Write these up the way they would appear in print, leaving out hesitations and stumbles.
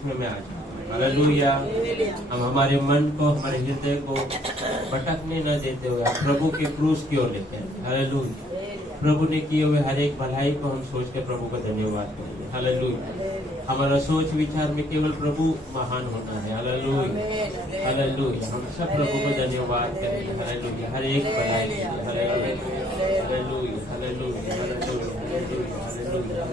बीच में मैं आ जाऊँ। हालेलुया। हम हमारे मन को, हमारे हृदय को भटकने न देते हुए प्रभु के क्रूस की ओर लेते हैं। हालेलुया। प्रभु ने किए हुए हर एक भलाई को हम सोच के प्रभु का धन्यवाद करेंगे। हालेलुया। हमारा सोच विचार में केवल प्रभु महान होना है। हालेलुया। हालेलुया। हम सब प्रभु को धन्यवाद करेंगे। हालेलुया। हर एक भलाई के लिए। हालेलुया। हालेलुया। हालेलुया। हालेलुया। हालेलुया।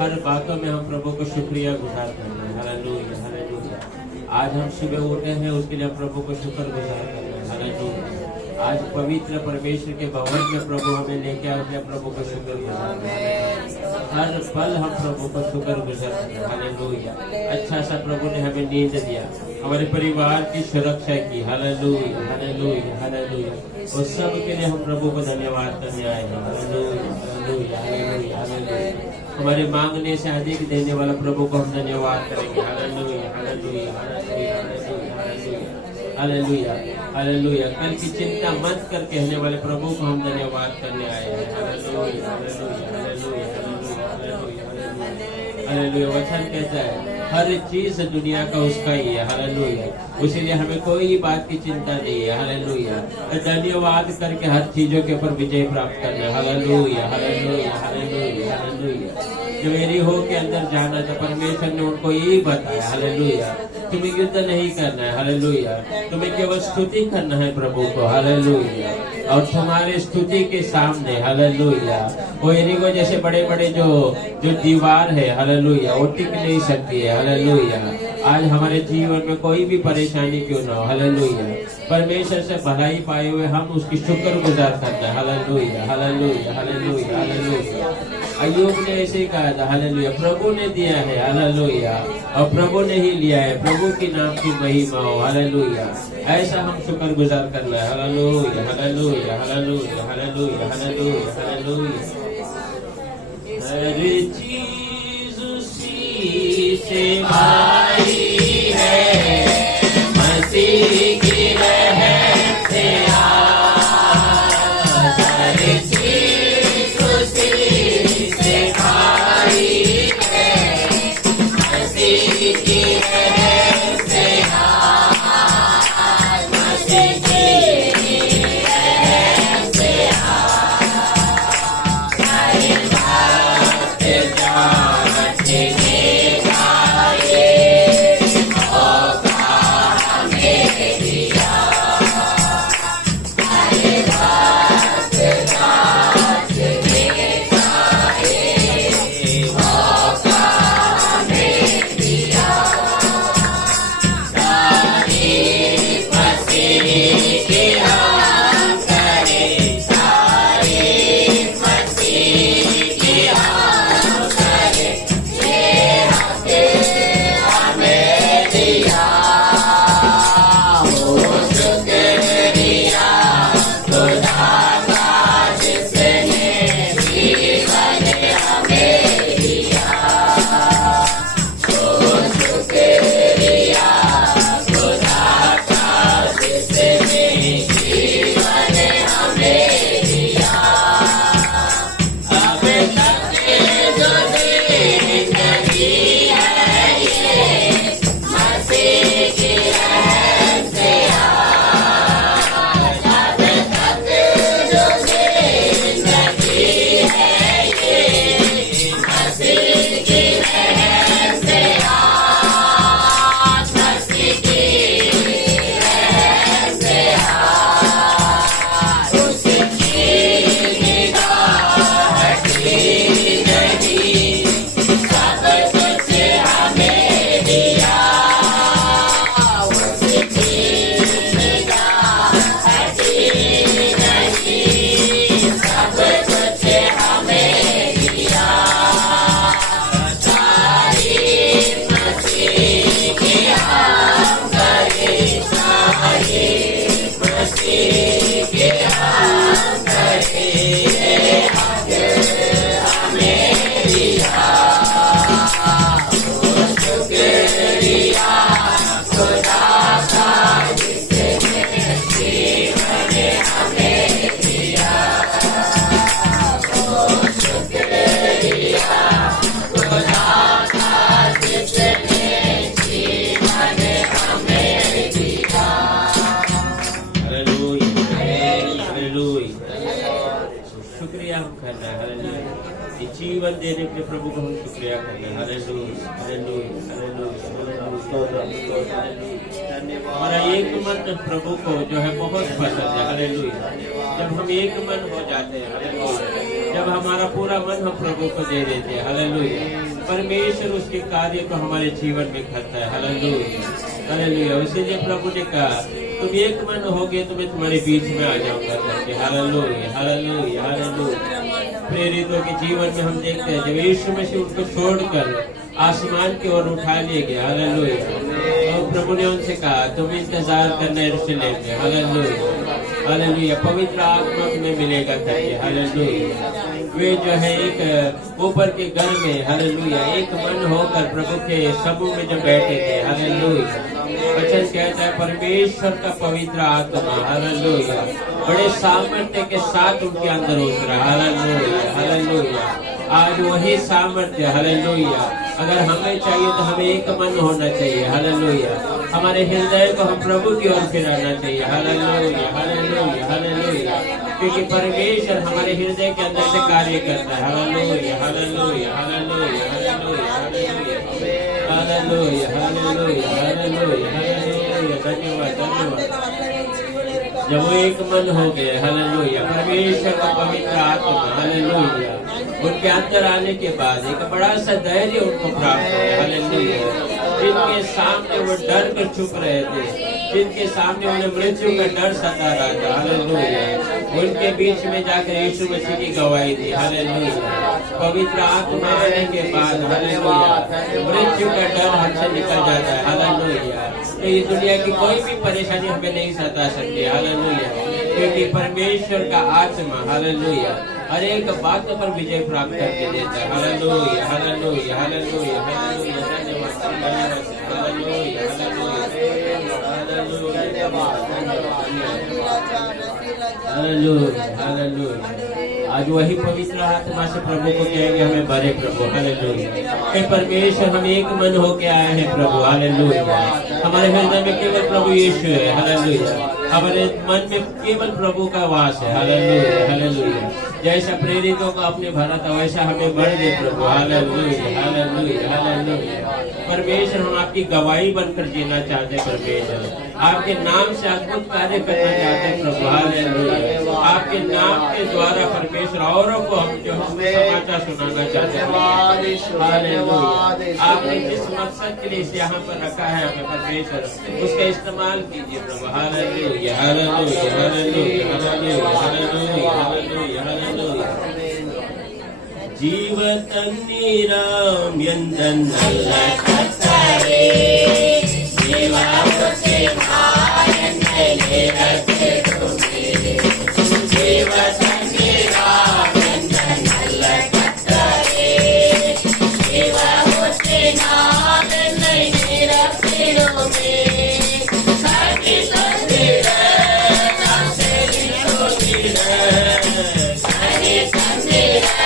हर बातों में हम प्रभु को शुक्रिया गुजार करते हैं। हालेलुया। हालेलुया। आज हम सुबह उठे हैं, उसके लिए प्रभु को शुक्र गुजार करते हैं। हालेलुया। आज पवित्र परमेश्वर के भवन में प्रभु हमें लेके आए हैं, प्रभु को शुक्र गुजार करते हैं। हर पल हम प्रभु को शुक्र गुजार करते हैं। हालेलुया। अच्छा सा प्रभु ने हमें नींद दिया, हमारे परिवार की सुरक्षा की। हालेलुया। हालेलुया। हालेलुया। उस सब के लिए हम प्रभु को धन्यवाद करने आए हैं। हालेलुया। हालेलुया। हालेलुया। हालेलुया। हमारे मांगने से अधिक देने वाला प्रभु को हम धन्यवाद करेंगे। हालेलुया। हालेलुया। हालेलुया। हालेलुया। हालेलुया। हालेलुया। कल की चिंता मत कर कहने वाले प्रभु को हम धन्यवाद करने आए हैं। हालेलुया। हालेलुया। हालेलुया। हालेलुया। हालेलुया। वचन कहता है हर चीज दुनिया का उसका ही है। हालेलुया। इसीलिए हमें कोई बात की चिंता नहीं है। हालेलुया। धन्यवाद करके हर चीजों के ऊपर विजय प्राप्त करना है। हालेलुया। हालेलुया। हालेलुया। हालेलुया। जब एरीहो के अंदर जाना था, परमेश्वर ने उनको यही बताया। हालेलुया। तुम्हें युद्ध नहीं करना है। हालेलुया। तुम्हें केवल स्तुति करना है प्रभु को। हालेलुया। और तुम्हारे स्तुति के सामने हालेलुया वो एरीहो जैसे बड़े बड़े जो दीवार है, हालेलुया, वो टिक नहीं सकती है। हालेलुया। आज हमारे जीवन में कोई भी परेशानी क्यों ना हो, हालेलुया, परमेश्वर से भलाई पाए हुए हम उसकी शुक्र गुजार करते हैं। हालेलुया। हालेलुया। हालेलुया। हालेलुया। अय्यूब ने ऐसे कहा था, हालेलुया, प्रभु ने दिया है। हालेलुया। और प्रभु ने ही लिया है। प्रभु की नाम की महिमा हो। हालेलुया। ऐसा हम शुक्र गुजार करना है। हालेलुया। हालेलुया। हालेलुया। हालेलुया। हालेलुया। हालेलुया। हर चीज उसी से आई है, मसीह की रहमत से हर चीज उसी से आई है, मसीह की रहमत से मसीह की रहमत से जीवन देने के लिए प्रभु को हम शुक्रिया करते हैं। हालेलुया, हालेलुया, हालेलुया। हमारा एक मन प्रभु को जो है बहुत पसंद है। हालेलुया। जब हम एक मन हो जाते हैं, हालेलुया, जब हमारा पूरा मन हम प्रभु को दे देते हैं, हालेलुया, परमेश्वर उसके कार्य को हमारे जीवन में करता है। हालेलुया, हालेलुया। इसीलिए प्रभु ने कहा तुम एक मन होगे तो मैं तुम्हारे बीच में आ जाऊंगा करके। हालेलुया, हालेलुया, हालेलुया। प्रेरितों के जीवन में हम देखते हैं जब यीशु मसीह उनको छोड़कर आसमान की ओर उठा लिए गए, हालेलुया, और प्रभु ने उनसे कहा तुम इंतजार करना यरूशलेम में। Hallelujah, hallelujah. पवित्र आत्मा तुम्हें मिलेगा करके। हालेलुया। वे जो है एक ऊपर के घर में, हालेलुया, एक मन होकर प्रभु के समूह में जब बैठे थे, हालेलुया, वचन कहता है परमेश्वर का पवित्र आत्मा, हालेलुया, बड़े सामर्थ्य के साथ उनके अंदर उतरा। हालेलुया, हालेलुया। आज वही सामर्थ्य, हालेलुया, अगर हमें चाहिए तो हमें एक मन होना चाहिए। हालेलुया। हमारे हृदय को हम प्रभु की ओर फिराना चाहिए। हालेलुया, हालेलुया, हालेलुया। क्योंकि परमेश्वर हमारे हृदय के अंदर से कार्य करता है। हालेलुया, हालेलुया, हालेलुया, हालेलुया, हालेलुया, हालेलुया, हालेलुया, हालेलुया। धन्यवाद, धन्यवाद। जब वो एक मन हो गए, हालेलुया, परमेश्वर का पवित्र आत्मा, हालेलुया, उनके अंदर आने के बाद एक बड़ा सा धैर्य उनको प्राप्त हुआ। हालेलुया। जिनके सामने वो डर कर छुप रहे थे, जिनके सामने उन्हें मृत्यु का डर सता रहा था, हालेलुया, उनके बीच में जाकर यीशु मसीह की गवाही दी। हालेलुया। पवित्र आत्मा आने के बाद, हालेलुया, मृत्यु का डर हमसे निकल जाता है। हालेलुया। तो ये दुनिया की कोई भी परेशानी हमें नहीं सता सकती। हालेलुया। क्योंकि परमेश्वर का आत्मा, हालेलुया, हर एक बात पर विजय प्राप्त करके देता है। हालेलुया, हालेलुया, हालेलुया, हालेलुया। धन्यवाद, धन्यवाद, हालेलुया, हालेलुया, हालेलुया। आज वही पवित्र आत्मा से प्रभु को कहेंगे हमें भरे प्रभु। हालेलुया। परमेश्वर हम एक मन होके आए हैं प्रभु। हालेलुया। हमारे हृदय में केवल प्रभु यीशु है। हालेलुया। हमारे मन में केवल प्रभु का वास है। हालेलुया, हालेलुया। जैसा प्रेरितों को आपने भरा था वैसा हमें भर दे प्रभु। हालेलुया, हालेलुया, हालेलुया। परमेश्वर हम आपकी गवाही बनकर जीना चाहते हैं। परमेश्वर आपके नाम से अद्भुत कार्य करना चाहते हैं प्रभु। हालेलुया। आपके नाम के द्वारा परमेश्वर औरों को हम जो समाचार सुनाना चाहते हैं। हालेलुया। आपने जिस मकसद के लिए इसे यहाँ पर रखा है हमें परमेश्वर उसका इस्तेमाल कीजिए प्रभु। हालेलुया, हालेलुया, हालेलुया, हालेलुया, हालेलुया, हालेलुया। जीवतन्नीराम यन्दन्नल्ल कत्तरे जीवावते मायन्ने रक्षितुमे जीवतन्नीराम यन्दन्नल्ल कत्तरे जीवावते मायन्ने रक्षितुमे साथी संदिरे नासेरि सोदिरे सारी संदिरे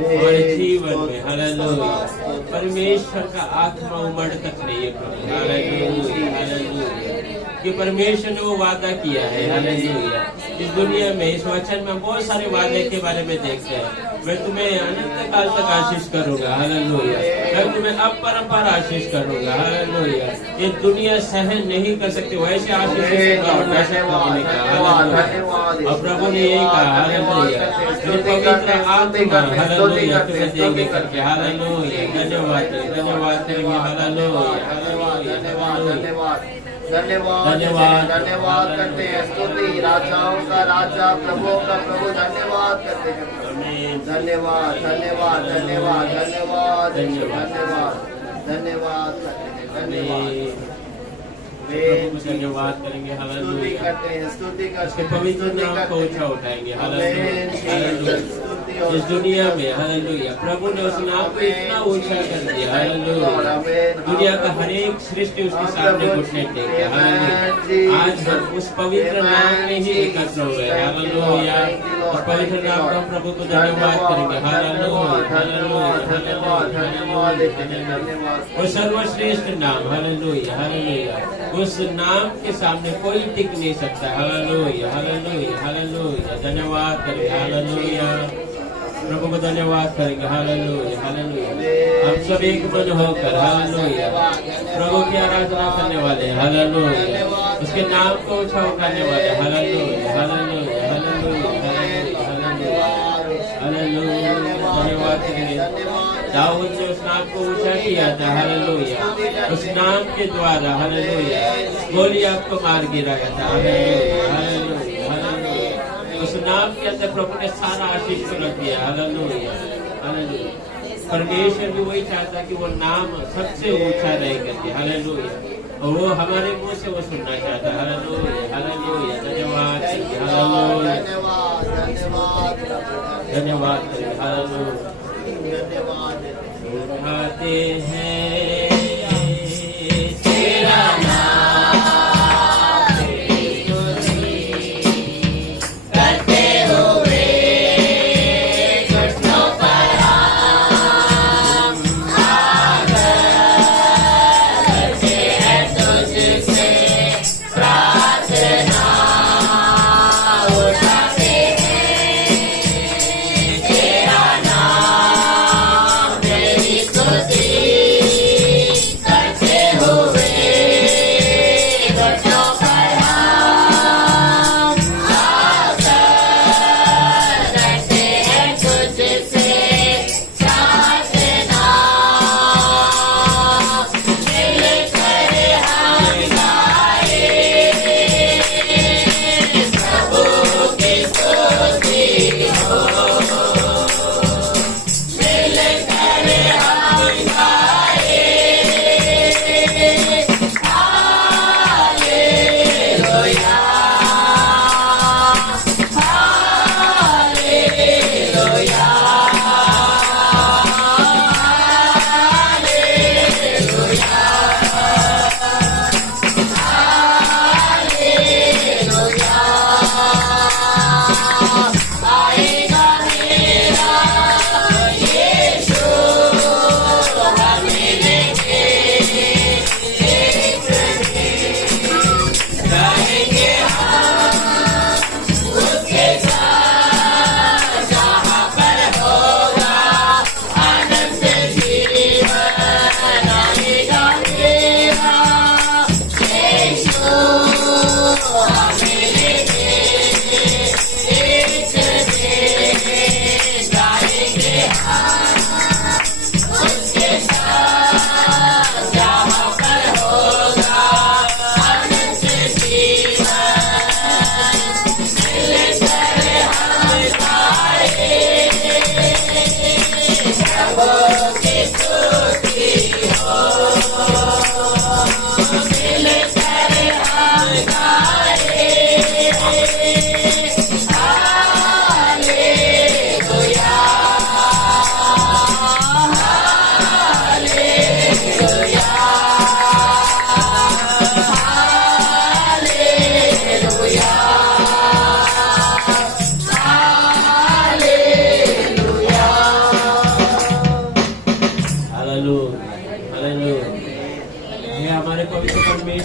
हमारे जीवन में हालेलुया परमेश्वर का आत्मा उमड़ तक नहीं है प्रभु। हालेलुया हालेलुया कि परमेश्वर ने वो वादा किया है। हालेलुया इस दुनिया में इस वचन में बहुत सारे वादे के बारे में देखते हैं। मैं तुम्हें अनंत काल तक आशीष करूंगा। हालेलुया मैं तुम्हें अपरंपार आशीष करूंगा। हालेलुया ये दुनिया सहन नहीं कर सकती वैसे आशीष और प्रभु ने यही कहा हालेलुया पवित्र आत्मा हालेलुया तुम्हें देंगे करके। हालेलुया धन्यवाद धन्यवाद करेंगे। हालेलुया धन्यवाद धन्यवाद धन्यवाद करते हैं। स्तुति राजाओं का राजा प्रभुओं का प्रभु धन्यवाद करते हैं। धन्यवाद धन्यवाद धन्यवाद धन्यवाद धन्यवाद धन्यवाद धन्यवाद धन्यवाद करेंगे। स्तुति करते हैं स्तुति उसके पवित्र नाम को ऊंचा उठाएंगे। हालेलुया इस दुनिया में हालेलुया प्रभु ने उस नाम को इतना ऊंचा कर दिया। हालेलुया दुनिया का हर एक सृष्टि उसके सामने घुटने टेके। हालेलुया आज हम उस पवित्र नाम में ही एकत्र हुए। हालेलुया उस पवित्र नाम को प्रभु को धन्यवाद करेंगे। हालेलुया हालेलुया वो सर्वश्रेष्ठ नाम। हालेलुया हालेलुया उस नाम के सामने कोई टिक नहीं सकता। हालेलुया हालेलुया हालेलुया धन्यवाद करेंगे। हालेलुया प्रभु को धन्यवाद करेंगे। हालेलुया हालेलुया हम सब एक मन होकर हालेलुया प्रभु की आराधना करने वाले हैं। हालेलुया उसके नाम को ऊंचा उठाने वाले। हालेलुया हालेलुया हालेलुया हालेलुया धन्यवाद करेंगे। दाऊद ने उस नाम को ऊंचा किया था। हालेलुया उस नाम के द्वारा हालेलुया गोलियत को मार गिराया था। हालेलुया हालेलुया हालेलुया उस नाम के अंदर प्रभु ने सारा आशीष को रख दिया। हालेलुया हालेलुया परमेश्वर भी वही चाहता कि वो नाम सबसे ऊंचा रहे करके। हालेलुया और वो हमारे मुंह से वो सुनना चाहता। हालेलुया हालेलुया धन्यवाद हालेलुया धन्यवाद हालेलुया उठाते हैं तेरा नाम करते हुए घुटनों पर हम करते हैं तुझसे प्रार्थना। उठाते हैं तेरा नाम तेरी स्तुति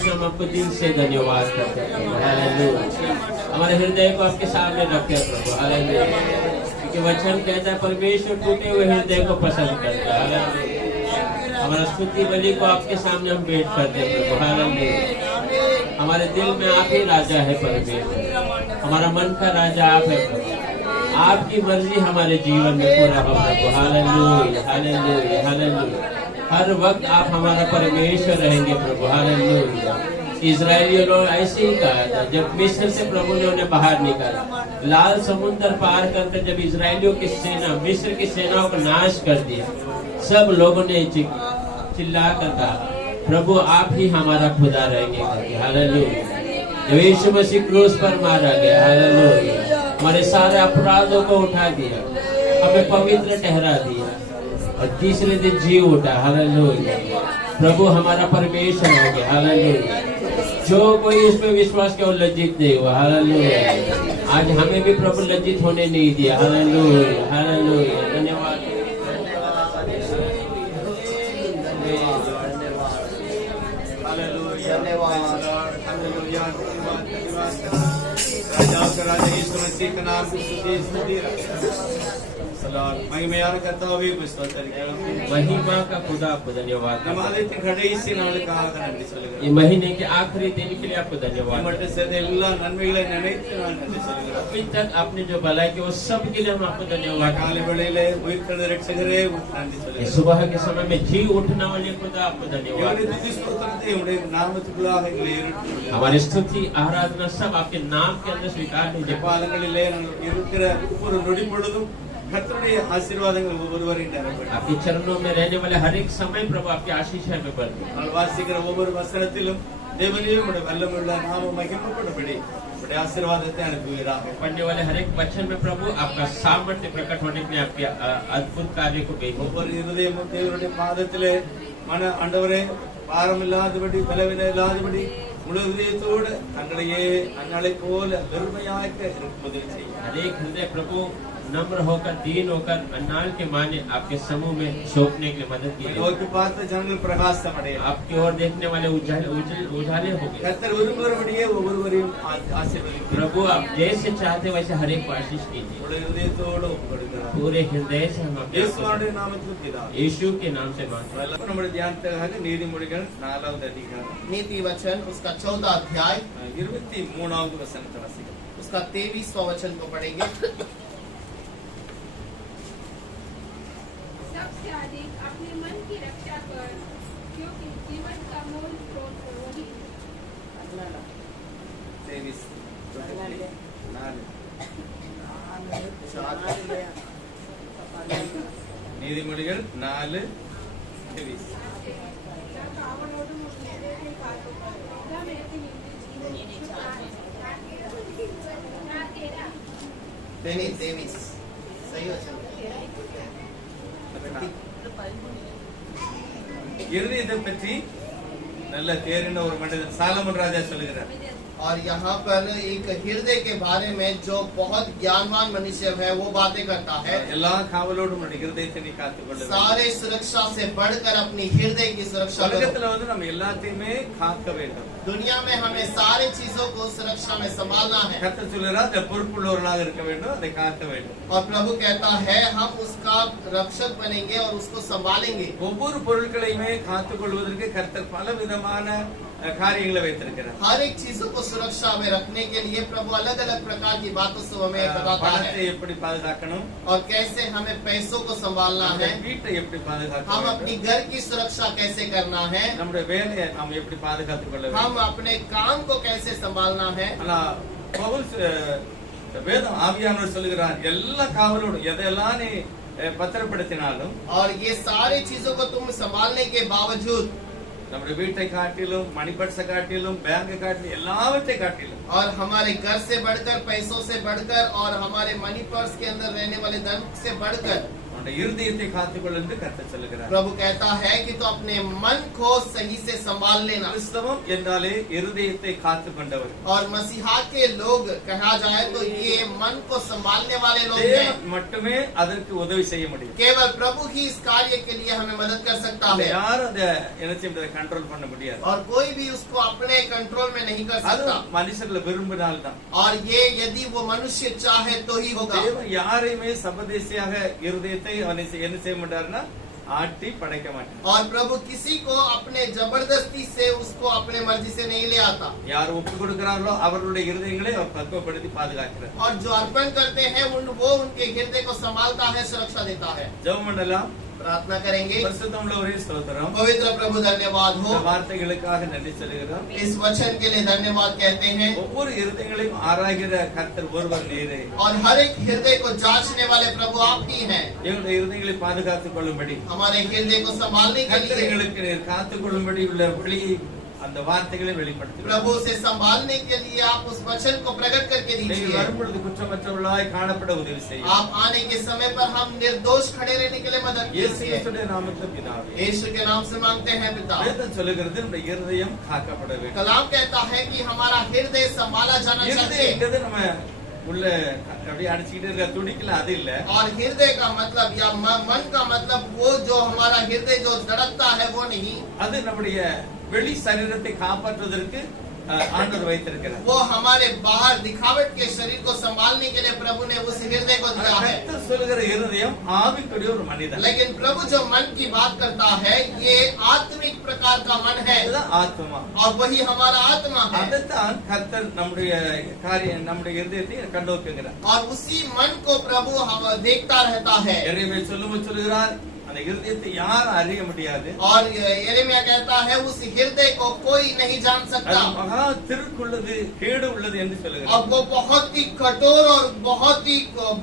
हम आपको दिल से धन्यवाद करते हैं प्रभु, हालेलुया। हमारे हृदय को आपके सामने रखते हैं प्रभु, हालेलुया। क्योंकि वचन कहता है परमेश्वर टूटे हुए हृदय को पसंद करता है, हालेलुया। हमारा स्तुति बलि को आपके सामने हम भेंट करते हैं प्रभु, हालेलुया। हमारे दिल में आप ही राजा है परमेश्वर, हमारा मन का राजा आप है प्रभु। आपकी मर्जी हमारे जीवन में पूरा हो प्रभु, हालेलुया, हालेलुया, हालेलुया। हर वक्त आप हमारा परमेश्वर रहेंगे प्रभु, हालेलुया। इजरायलियों लोग ऐसे ही कहा था जब मिस्र से प्रभु ने उन्हें बाहर निकाला, लाल समुद्र पार करके जब इजरायलियों की सेना मिस्र की सेनाओं को नाश कर दिया, सब लोगों ने चिल्ला कर कहा प्रभु आप ही हमारा खुदा रहेंगे, हालेलुया। जब यीशु मसीह क्रूस पर मारा गया, हालेलुया, हमारे सारे अपराधों को उठा दिया, हमें पवित्र ठहरा दिया और तीसरे दिन जी उठा, हालेलुया। प्रभु हमारा परमेश्वर हो गया, हालेलुया। जो कोई उस पर विश्वास किया वो लज्जित नहीं हुआ, हालेलुया। आज हमें भी प्रभु लज्जित होने नहीं दिया, हालेलुया, हालेलुया। धन्यवाद, राजा यीशु मसीह के नाम की स्तुति महिमा करता हुए महिमा का खुदा आपको धन्यवाद। ये महीने के आखिरी दिन के लिए आपको धन्यवाद। अभी तक आपने जो भलाई की वो सब के लिए हम आपको धन्यवाद। सुबह के समय में जी उठने वाले खुदा आपको धन्यवाद। हमारी स्तुति आराधना सब आपके नाम के अंदर स्वीकार आपके चरणों में रहने वाले हर एक समय प्रभु आपकी आशीष है पढ़ने वाले हर एक वचन में प्रभु आपका सामर्थ्य प्रकट होने के लिए आपके अद्भुत कार्य को मन अंडवरे பாரமில்லாதபடி பலவினையில்லாதபடி முழு இதயத்தோடு தங்களையே அன்னாளை போல வெறுமையாக்க இருப்பதை செய்யும் हरेक हृदय प्रभु नम्र होकर दीन होकर अन्नाल के माने आपके समूह में सौंपने के लिए मदद की आपके पास जनरल प्रकाशम अड़े आपकी ओर देखने वाले उजाले हो गए கர்த்தர் விரும்புகிறபடியே ஒவ்வொருவரையும் ஆசீர்வதிப்பார் प्रभु आप जैसे चाहते वैसे हर एक को आशीष कीजिए पूरे हृदयத்தோடு ஒப்புக்கொடுக்கிறோம் पूरे हृदय से हम இயேசுவின் நாமத்தில் பிதாவே यीशु के नाम से मांगते हैं। நம்முடைய தியானத்துக்காக நீதிமொழிகள் 4வது அதிகாரம் नीति वचन उसका 14वां अध्याय 23வது वचनத்தை वासिக்கிறோம்। उसका 23वां वचन को पढ़ेंगे। सबसे अधिक अपने मन की रक्षा कर, क्योंकि जीवन का मूल स्रोत वही है। 23 நீதிமொழிகள் 4:23 23 सही वचन இருதயத்தை பற்றி நல்ல தேறின ஒரு மனிதன் சாலமன் ராஜா சொல்லுகிறார் और यहाँ पर एक हृदय के बारे में जो बहुत ज्ञानवान मनुष्य है वो बातें करता है। எல்லா காவலோடும் இருதயத்தை நீ காத்துக்கொள்ள सारे सुरक्षा से बढ़कर अपनी हृदय की सुरक्षा करो। உலகத்துல வந்து நம்ம எல்லாத்தையுமே காக்க வேண்டும்। दुनिया में हमें सारी चीजों को सुरक्षा में संभालना है। கர்த்தர் சொல்கிறார் அந்த பொறுப்புள்ளவர்களாக இருக்க வேண்டும், அதை காக்க வேண்டும்। और प्रभु कहता है हम उसका रक्षक बनेंगे और उसको संभालेंगे। ஒவ்வொரு பொருட்களையுமே காத்துக்கொள்வதற்கு கர்த்தர் பல விதமான காரியங்களை வைத்திருக்கிறார்। हर एक चीजों को सुरक्षा में रखने के लिए प्रभु अलग अलग प्रकार की बातों से हमें बताता பணத்தை है எப்படி பாதுகாக்கணும் और कैसे हमें पैसों को संभालना है। வீட்டை எப்படி பாதுகாக்க हम வேண்டும் अपनी घर की सुरक्षा कैसे करना है। நம்முடைய வேலையை நாம் எப்படி பாதுகாத்துக் கொள்ள வேண்டும் हम अपने काम को कैसे संभालना है। ஆனா பவுல் வேதம் ஆவியானவர் சொல்லுகிறார் எல்லா காவலோடும் எதெல்லாம் நீ பத்திரப்படுத்தினாலும் और ये सारी चीजों को तुम संभालने के बावजूद நம்முடைய வீட்டை காட்டிலும் மணி பர்ஸை காட்டிலும் பேங்கை காட்டிலும் எல்லாவற்றை காட்டிலும் और हमारे घर से बढ़कर, पैसों से बढ़कर और हमारे मनी पर्स के अंदर रहने वाले धन से बढ़कर உன்னுடைய இருதயத்தை காத்துக்கொள் என்று கர்த்தர் சொல்லுகிறார். प्रभु कहता है कि तो अपने मन को सही से संभाल लेना. கிறிஸ்தவம் என்றாலே இருதயத்தை காத்துக்கொண்டவர். और मसीहा के लोग कहा जाए तो ये मन को संभालने वाले लोग हैं. தேவன் மட்டுமே அதற்கு உதவி செய்ய முடியும். केवल प्रभु ही इस कार्य के लिए हमें मदद कर सकता है. யாரும் அதை என்ன கண்ட்ரோல் பண்ண முடியாது. और कोई भी उसको अपने कंट्रोल में नहीं कर அது सकता. மனுஷர்ல விரும்பினால்தான். और ये यदि वो मनुष्य चाहे तो ही होगा. தேவன் யாரையுமே சபதேசியாக இருதயத்தை அவனை என்ன செய்ய மாட்டாருன்னா ஆட்டி படைக்க மாட்டார். और प्रभु किसी को अपने जबरदस्ती से उसको अपने मर्जी से नहीं ले आता. யார் ஒப்பு கொடுக்கிறார்களோ அவர்களுடைய இருதயங்களை அவர் பக்குவப்படுத்தி பாதுகாக்கிறார். और जो अर्पण करते हैं वो उनके हृदय को संभालता है, सुरक्षा देता है. ஜெபம் பண்ணலாம். प्रार्थना करेंगे. பரிசுத்தமுள்ள ஒரே ஸ்தோத்திரம். पवित्र प्रभु धन्यवाद हो. இந்த வார்த்தைகளுக்காக நன்றி சொல்கிறோம். इस वचन के लिए धन्यवाद कहते हैं. ஒவ்வொரு இருதயங்களையும் ஆராய்கிற கர்த்தர் ஒருவர் நீரே. और हर एक हृदय को जांचने वाले प्रभु आप ही हैं. எங்களுடைய இருதயங்களை பாதுகாத்துக் கொள்ளும்படி हमारे हृदय को संभालने के கர்த்தர் लिए எங்களுக்கு நீர் காத்துக் கொள்ளும்படி உள்ள வழியை அந்த வார்த்தைகளை வெளிப்படுத்துகிறோம். प्रभु से संभालने के लिए आप उस वचन को प्रकट करके நீர் दीजिए. வரும்பொழுது குற்றமற்றவர்களாய் காணப்பட உதவி செய்யும். आप आने के समय पर हम निर्दोष खड़े रहने के लिए मदद இயேசு कीजिए. கிறிஸ்துவின் நாமத்தில் பிதாவே. यीशु के नाम से मांगते हैं पिता. வேதம் சொல்லுகிறது நம்முடைய இருதயம் காக்கப்பட வேண்டும். कलाम कहता है कि हमारा हृदय संभाला जाना चाहिए. இருதயங்கிறது நம்ம உள்ள அப்படியே அடிச்சுக்கிட்டு இருக்க துடிக்கல அது இல்ல. और हृदय का मतलब या मन का मतलब वो जो हमारा हृदय जो धड़कता है वो नहीं. அது நம்முடைய வெளி சரீரத்தை காப்பாற்றுவதற்கு ஆண்டவர் வைத்திருக்கிறார். वो हमारे बाहर दिखावट के शरीर को संभालने के लिए प्रभु ने उस हृदय को दिया है. கர்த்தர் சொல்லுகிற இருதயம் ஆவிக்குரிய ஒரு மனிதன். लेकिन प्रभु जो मन की बात करता है ये आत्मिक प्रकार का मन है. இதுதான் ஆத்மா. और वही हमारा आत्मा है. அதைத்தான் கர்த்தர் நம்முடைய காரியம் நம்முடைய இருதயத்தை கண்டோக்குகிறார். और उसी मन को प्रभु हम देखता रहता है. எரேமியா சொல்லுகிறார் அந்த இருதயத்தை யாரும் அறிய முடியாது. और यिर्मयाह कहता है उस हृदय को कोई नहीं जान सकता. அது மகா திருக்குள்ளது கேடு உள்ளது என்று சொல்லுகிறார். और वो बहुत ही कठोर और बहुत ही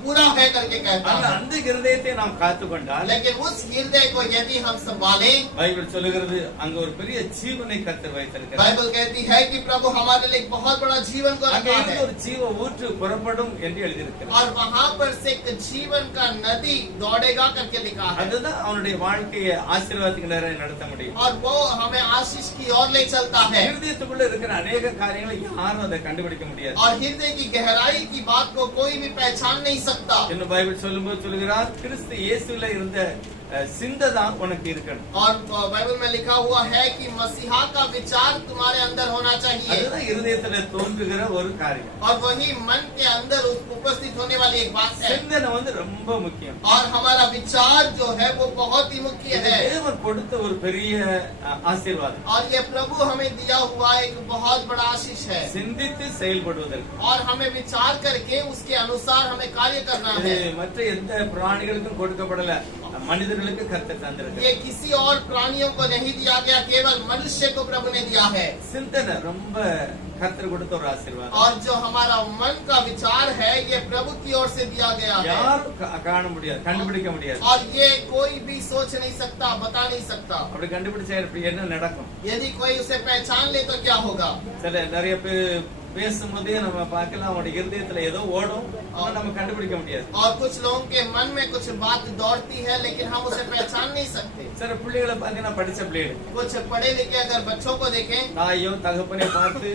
बुरा है करके कहता ஆனா है. அந்த இருதயத்தை நாம் காத்துக்கொண்டால் लेकिन उस हृदय को यदि हम संभालें, பைபிள் சொல்லுகிறது அங்க ஒரு பெரிய ஜீவனை கர்த்தர் வைத்திருக்கிறார். बाइबल कहती है कि प्रभु हमारे लिए एक बहुत बड़ा जीवन को அங்க रखा இருந்து है. ஒரு ஜீவ ஊற்று புறப்படும் என்று எழுதியிருக்கிறார். और वहां पर से एक जीवन का नदी दौड़ेगा करके लिखा है. அதுதான் அவனுடைய வாழ்க்கையை ஆசீர்வாதத்துக்கு நேராக நடத்த முடியும். और वो हमें आशीष की ओर ले चलता है. இருதயத்துக்குள்ள இருக்கிற अनेक காரியங்களை யாரும் அதை கண்டுபிடிக்க முடியாது. और हृदय की गहराई की बात को कोई भी पहचान नहीं सकता. இன்னும் பைபிள் சொல்லும்போது சொல்லுகிறார் கிறிஸ்து இயேசுல இருந்த சிந்தை தான் உனக்கு இருக்கணும். और बाइबल में लिखा हुआ है कि मसीहा का विचार तुम्हारे अंदर होना चाहिए. அதுதான் இருதயத்துல தோன்றுகிற ஒரு காரியம். और वही मन के अंदर उपस्थित होने वाली एक बात है. சிந்தனை ரொம்ப முக்கியம். और हमारा विचार जो है वो बहुत ही मुख्य है. தேவன் கொடுத்த ஒரு பெரிய ஆசீர்வாதம். और ये प्रभु हमें दिया हुआ एक बहुत बड़ा आशीष है. சிந்தித்து செயல்படுவதற்கு. और हमें विचार करके उसके अनुसार हमें कार्य करना இது है. மற்ற எந்த பிராணிகளுக்கும் கொடுக்கப்படல, மனிதர்களுக்கு கர்த்தர் தந்திருக்கிறார். ये किसी और प्राणियों को नहीं दिया गया, केवल मनुष्य को प्रभु ने दिया है. சிந்தனை ரொம்ப கர்த்தர் கொடுத்த ஒரு ஆசீர்வாதம். और जो हमारा मन का विचार है ये प्रभु की ओर से दिया गया है. யாரும் காண முடியாது, கண்டுபிடிக்க முடியாது. और ये कोई भी सोच नहीं सकता, बता नहीं सकता. அப்படி கண்டுபிடிச்சா இப்படி என்ன நடக்கும்? यदि कोई उसे पहचान ले तो क्या होगा? சில நிறைய பேர் பேசும்போதே நம்ம பார்க்கலாம் அவனுடைய இருதயத்துல ஏதோ ஓடும், ஆனா நம்ம கண்டுபிடிக்க முடியாது. और कुछ लोगों के मन में कुछ बात दौड़ती है लेकिन हम उसे पहचान नहीं सकते. சில பிள்ளைகளை பார்த்தீங்கன்னா படிச்ச பிள்ளைகள் कुछ पढ़े लिखे अगर बच्चों को देखें, தாயோ தகப்பனை பார்த்து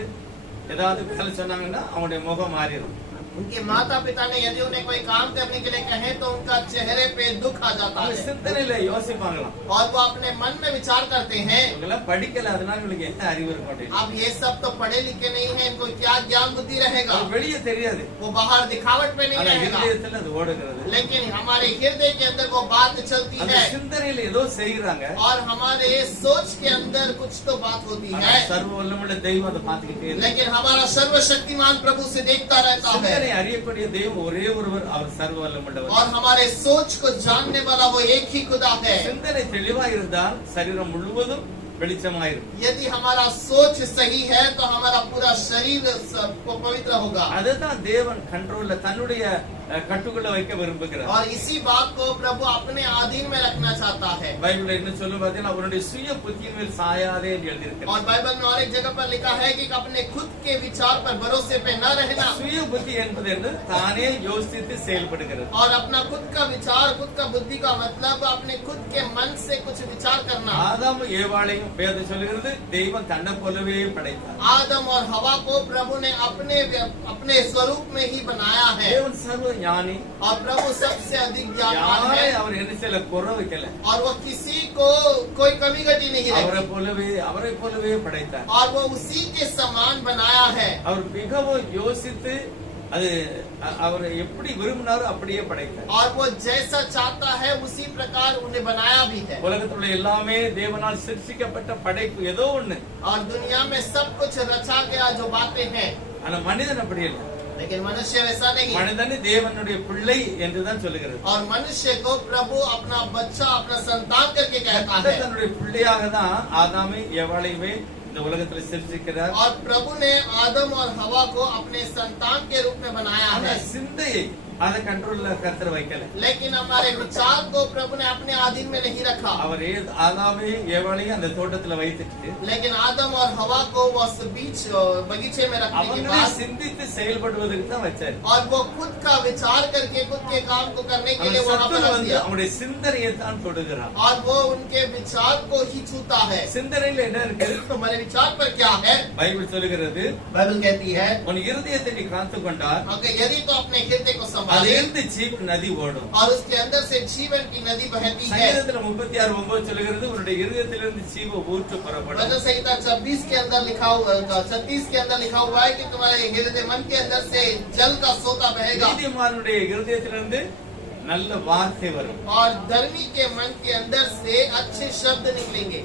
ஏதாவது வேலை சொன்னாங்கன்னா அவனுடைய முகம் மாறிடும். उनके माता पिता ने यदि उन्हें कोई काम करने के लिए कहे तो उनका चेहरे पे दुख आ जाता அவங்க है. சிந்தனையில யோசிப்பாங்களாம். और वो अपने मन में विचार करते हैं, இவங்கெல்லாம் படிக்கல, அதனால இவங்களுக்கு என்ன அறிவு இருக்க மாட்டேங்குது. अब ये सब तो पढ़े लिखे नहीं है, इनको क्या ज्ञान बुद्धि रहेगा? அது வெளியே தெரியாது, वो बाहर दिखावट पे नहीं ஆனா रहेगा, இருதயத்துல அது ஓடுகிறது. लेकिन हमारे हृदय के अंदर वो बात चलती அந்த है. சிந்தனையில ஏதோ செய்யறாங்க. और हमारे सोच के अंदर कुछ तो बात होती ஆனா है, சர்வ வல்லமையுள்ள தெய்வம் அதை பார்த்துக்கிட்டே இருக்கு. लेकिन हमारा सर्वशक्तिमान प्रभु से देखता रहता சிந்தனை है. அறியக்கூடிய தெய்வம் ஒரே ஒருவர், அவர் சர்வ வல்லமையுள்ளவர். और हमारे सोच को जानने वाला वो एक ही खुदा है. சிந்தனை தெளிவா இருந்தால் சரீரம் முழுவதும் வெளிச்சமாயிருக்கும். यदि हमारा सोच सही है तो हमारा पूरा शरीर पवित्र होगा। அதுதான் தேவன் கண்ட்ரோல்ல தன்னுடைய கட்டுக்குள்ள வைக்க விரும்புகிறார். और इसी बात को प्रभु अपने अधीन में रखना चाहता है। பைபிள்ல என்ன சொல்லும் பார்த்தீங்கன்னா அவருடைய சுய புத்தியின் மேல் சாயாதே என்று எழுதியிருக்கிறது. और बाइबल में और एक जगह पर लिखा है कि अपने खुद के विचार पर भरोसे पे न रहना। சுய புத்தி என்பது என்ன? தானே யோசித்து செயல்படுகிறது. और अपना खुद का विचार, खुद का बुद्धि का मतलब अपने खुद के मन से कुछ विचार करना। ஆதாம் ஏவாளையும் வேதம் சொல்லுகிறது தெய்வம் தன்னை போலவே படைத்தார். आदम और हवा को प्रभु ने अपने स्वरूप में ही बनाया है। தேவன் சர்வ ஞானி. और प्रभु सबसे अधिक ज्ञानवान யாரை है। அவர் என்ன செய்யல? குறை வைக்கல. और वो किसी को कोई कमी घटी नहीं அவரை रखी। போலவே படைத்தார். और वो उसी के समान बनाया है। அவர் மிகவும் யோசித்து அது அவர் எப்படி விரும்பினாரோ அப்படியே படைத்தார். और वो जैसा चाहता है उसी प्रकार उन्हें बनाया भी है। உலகத்துல எல்லாமே தேவனால் சிருஷ்டிக்கப்பட்ட படைப்பு ஏதோ ஒண்ணு. और दुनिया में सब कुछ रचा गया जो बातें हैं, ஆனா மனிதன் அப்படி இல்லை. लेकिन मनुष्य वैसा नहीं। மனிதன் தேவனுடைய பிள்ளை என்றுதான் சொல்லுகிறது. और मनुष्य को प्रभु अपना बच्चा, अपना संतान करके कहता है। தன்னுடைய பிள்ளையாக தான் ஆதாமை ஏவாளையுமே இந்த உலகத்துல சிருஷ்டிக்கிறார். और प्रभु ने आदम और हवा को अपने संतान के रूप में बनाया ஆனா है। சிந்தையை அதை கண்ட்ரோல்ல கர்த்தர் வைக்கல. लेकिन हमारे विचार को प्रभु ने अपने अधीन में नहीं रखा। அவர் ஆதாமை ஏவாளையும் அந்த தோட்டத்துல வைத்துட்டு लेकिन आदम और हवा को वो बीच बगीचे में रखने के அவங்களே बाद சிந்தித்து செயல்படுவதற்கு தான் வச்சாரு. और वो खुद का विचार करके खुद के काम को करने के लिए वहाँ पर रख வந்து दिया। அவங்களுடைய சிந்தனையை தான் தொடுகிறார். और वो उनके विचार को ही छूता है। சிந்தனையில என்ன இருக்கு? हमारे विचार पर क्या है? பைபிள் சொல்லுகிறது बाइबल कहती है உன் இருதயத்தை நீ காத்து கொண்டால் अगर यदि तो अपने हृदय को संभाले அதிலிருந்து ஜீவ நதி ஓடும். और उसके अंदर से जीवन की नदी बहती है। சங்கீதத்துல 36:9 சொல்லுகிறது உன்னுடைய இருதயத்திலிருந்து ஜீவ ஊற்று புறப்படும். भजन संहिता 26 के अंदर लिखा हुआ 36 के अंदर लिखा हुआ है कि तुम्हारे हृदय मन के अंदर से जल का सोता बहेगा। நீதிமானுடைய இருதயத்திலிருந்து நல்ல வார்த்தை வரும். और धर्मी के मन के अंदर से अच्छे शब्द निकलेंगे।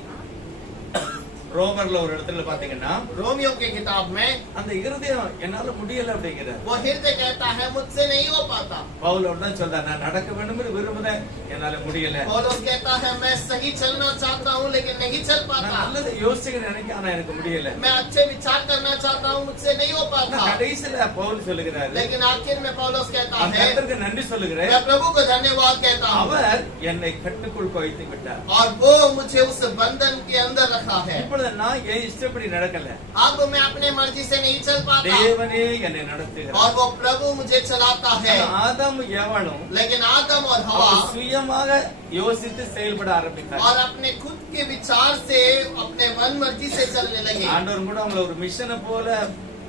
ரோமர்ல ஒரு இடத்துல பாத்தீங்கன்னா रोमियो के किताब में அந்த இருதயம் என்னால முடியல அப்படிங்கிறார். वो हृदय कहता है मुझसे नहीं हो पाता। பவுல் அப்படிதான் சொல்றார் நான் நடக்க வேண்டும் என்று விரும்புறேன் என்னால முடியல. पौलुस कहता है मैं सही चलना चाहता हूँ लेकिन नहीं चल நான் पाता। நல்லதை யோசிக்க நினைக்க ஆனா எனக்கு முடியல. मैं अच्छे विचार करना चाहता हूँ मुझसे नहीं हो पाता। கடைசியில பவுல் சொல்லுகிறாரு लेकिन आखिर में पौलुस कहता நான் है கர்த்தருக்கு நன்றி சொல்லுகிறேன். मैं प्रभु को धन्यवाद कहता हूँ அவர் என்னை கட்டுக்குள் வைத்து விட்டார். और वो मुझे उस बंधन के अंदर रखा है। இப்பொழுது நான் என் இஷ்டப்படி நடக்கல. अब मैं अपने मर्जी से नहीं चल पाता தேவனே என்னை நடத்துகிறார். और वो प्रभु मुझे चलाता है। ஆதாம் ஏவாளும் लेकिन आदम और हवा அவர் சுயமாக யோசித்து செயல்பட ஆரம்பித்தார். और अपने खुद के विचार से अपने मन मर्जी से चलने लगे। ஆண்டவர் கூட அவங்களை ஒரு மிஷனை போல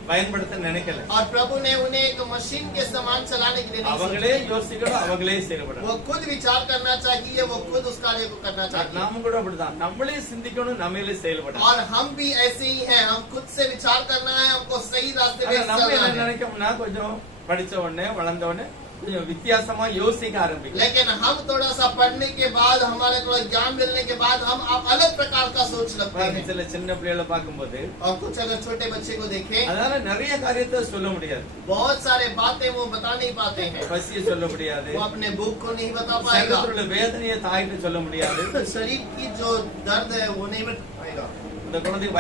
பயன்படுத்த நினைக்கல. और प्रभु ने उन्हें एक मशीन के समान चलाने के लिए नहीं அவங்களே सोचा। யோசிக்கணும் அவங்களே செயல்படணும். वो खुद विचार करना चाहिए, वो खुद उस कार्य को करना चाहिए। நாம கூட அப்படிதான் நம்மளே சிந்திக்கணும் நம்மளே செயல்படணும். और हम भी ऐसे ही हैं, हम खुद से विचार करना है, हमको सही रास्ते पे ஆனா நம்ம चलना என்ன है। நினைக்கோம்னா கொஞ்சம் படிச்ச உடனே வளர்ந்த உடனே கொஞ்சம் வித்தியாசமா யோசிக்க ஆரம்பிக்கும். लेकिन हम थोड़ा सा पढ़ने के बाद, हमारे थोड़ा ज्ञान मिलने के बाद हम अब अलग प्रकार का सोच लगते हैं। சில சின்ன பிள்ளைகளை பார்க்கும்போது और कुछ अगर छोटे बच्चे को देखें, அதனால நிறைய காரியத்தை சொல்ல முடியாது. बहुत सारे बातें वो बता नहीं पाते हैं। பசியை சொல்ல முடியாது. वो अपने भूख को नहीं बता पाएगा, சரீரத்துல உள்ள வேதனையை தாய்கிட்ட சொல்ல முடியாது. शरीर की जो दर्द है वो नहीं बता पाएगा। இந்த குழந்தைக்கு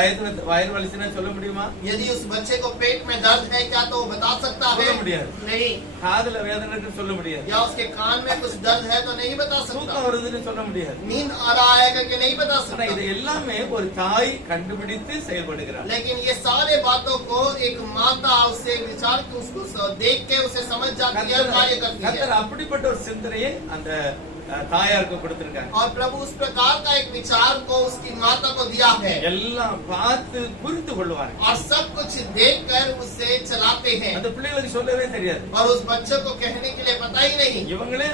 வயிறு வலிச்சுன்னா சொல்ல முடியுமா? यदि उस बच्चे को पेट में दर्द है क्या तो वो बता सकता है? சொல்ல முடியாது. नहीं। காதுல வேதனை இருக்குன்னு சொல்ல முடியாது. या उसके कान में कुछ दर्द है तो नहीं बता सकता। தூக்கம் வருதுன்னு சொல்ல முடியாது. नींद आ रहा है करके नहीं बता ஆனா सकता। இது எல்லாமே ஒரு தாய் கண்டுபிடித்து செயல்படுகிறார். लेकिन ये सारे बातों को एक माता उसे विचार के उसको देख के उसे समझ जाती है और कार्य करती है। கர்த்தர் அப்படிப்பட்ட ஒரு சிந்தனையை அந்த தாயாருக்கு கொடுத்திருக்காங்க. और प्रभु उस प्रकार का एक विचार को उसकी माता को दिया है। எல்லாம் பார்த்து புரிந்து கொள்வாங்க. और सब कुछ देखकर उसे चलाते हैं। அந்த பிள்ளைகளுக்கு சொல்லவே தெரியாது. और उस बच्चे को कहने के लिए पता ही नहीं। இவங்களே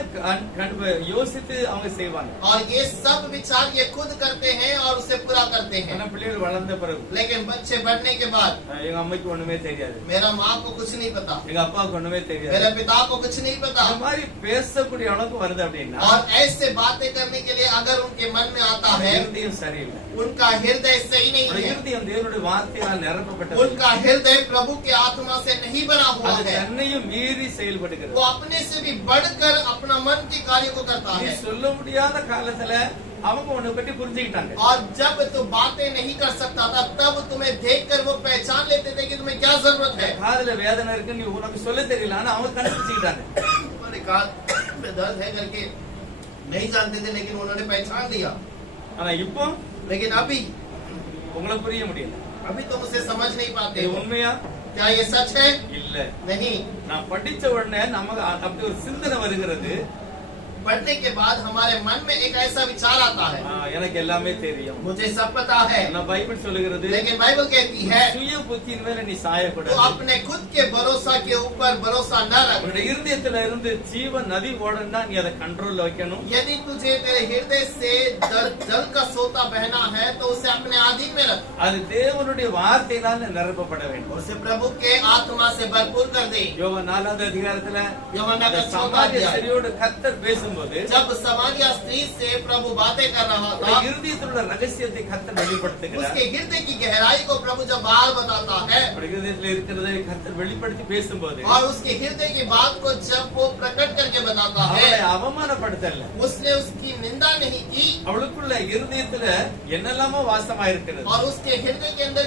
யோசித்து அவங்க செய்வாங்க. और ये सब विचार ये खुद करते हैं और उसे पूरा करते हैं। ஆனா பிள்ளைகள் வளர்ந்த பிறகு लेकिन बच्चे बढ़ने के बाद எங்க அம்மைக்கு ஒண்ணுமே தெரியாது. मेरा माँ को कुछ नहीं पता, எங்க அப்பாவுக்கு ஒண்ணுமே தெரியாது. मेरे पिता को कुछ नहीं पता। இந்த மாதிரி பேசக்கூடிய அளவுக்கு வருது அப்படின்னா और ऐसे बातें करने के लिए अगर उनके मन में आता है, இருதயம் சரியில்லை. उनका हृदय सही नहीं है। இருதயம் தேவனுடைய வார்த்தையால் நிரப்பப்பட்டது. उनका हृदय प्रभु के आत्मा से नहीं बना हुआ அது है। தன்னையும் மீறி செயல்படுகிறது. वो अपने से भी बढ़कर अपना मन के कार्य को करता நீ है। சொல்ல முடியாத காலத்துல அவங்க உன்னை பற்றி புரிஞ்சுக்கிட்டாங்க. और जब तू बातें नहीं कर सकता था तब तुम्हें देखकर वो पहचान लेते थे कि तुम्हें क्या जरूरत है। காதுல வேதனை இருக்கு நீ உனக்கு சொல்ல தெரியல, ஆனா அவங்க கண்டுபிடிச்சிட்டாங்க. तुम्हारे कान में दर्द है करके नहीं जानते थे, लेकिन उन्होंने पहचान लिया। ஆனா இப்போ लेकिन अभी உங்களுக்கு புரிய முடியல. अभी तुम उसे समझ नहीं पाते இது हो। உண்மையா? क्या ये सच है? இல்ல. नहीं। நான் படிச்ச உடனே நமக்கு அப்படி ஒரு சிந்தனை வருகிறது. पढ़ने के बाद हमारे मन में एक ऐसा विचार आता है, எனக்கு எல்லாமே தெரியும், मुझे सब पता है। நான் பைபிள் சொல்லுகிறது, लेकिन बाइबल कहती है சுய புத்தியின் மேல நீ तो சாயக்கூடாது. अपने खुद के भरोसा के ऊपर भरोसा न रख। உன்னுடைய இருதயத்துல இருந்து ஜீவ நதி ஓடணும்னா நீ அதை கண்ட்ரோல்ல வைக்கணும். यदि तुझे तेरे हृदय से जल का सोता बहना है तो उसे अपने आधीन में रख। அது தேவனுடைய வார்த்தையினால நிரப்பப்பட வேண்டும். उसे प्रभु के आत्मा से भरपूर कर दे। யோவான் 4வது அதிகாரத்துல यूहन्ना का 4वां சமாரிய अध्याय, ஸ்திரியோடு கர்த்தர் பேசும்போது जब समारिया स्त्री से प्रभु बातें कर रहा था, இருதயத்தில் உள்ள ரகசியத்தை கர்த்தர் வெளிப்படுத்துகிறார். उसके हृदय की गहराई को प्रभु जब बाहर बताता है இருதயத்தில் இருக்கிறதை கர்த்தர் வெளிப்படுத்தி பேசும்போது और उसके हृदय की बात को जब वो प्रकट करके बताता है, அவளை அவமானப்படுத்தல, उसने उसकी निंदा नहीं की। அவளுக்குள்ள இருதயத்துல என்னெல்லாமோ வாசமா இருக்கிறது. और उसके हृदय के अंदर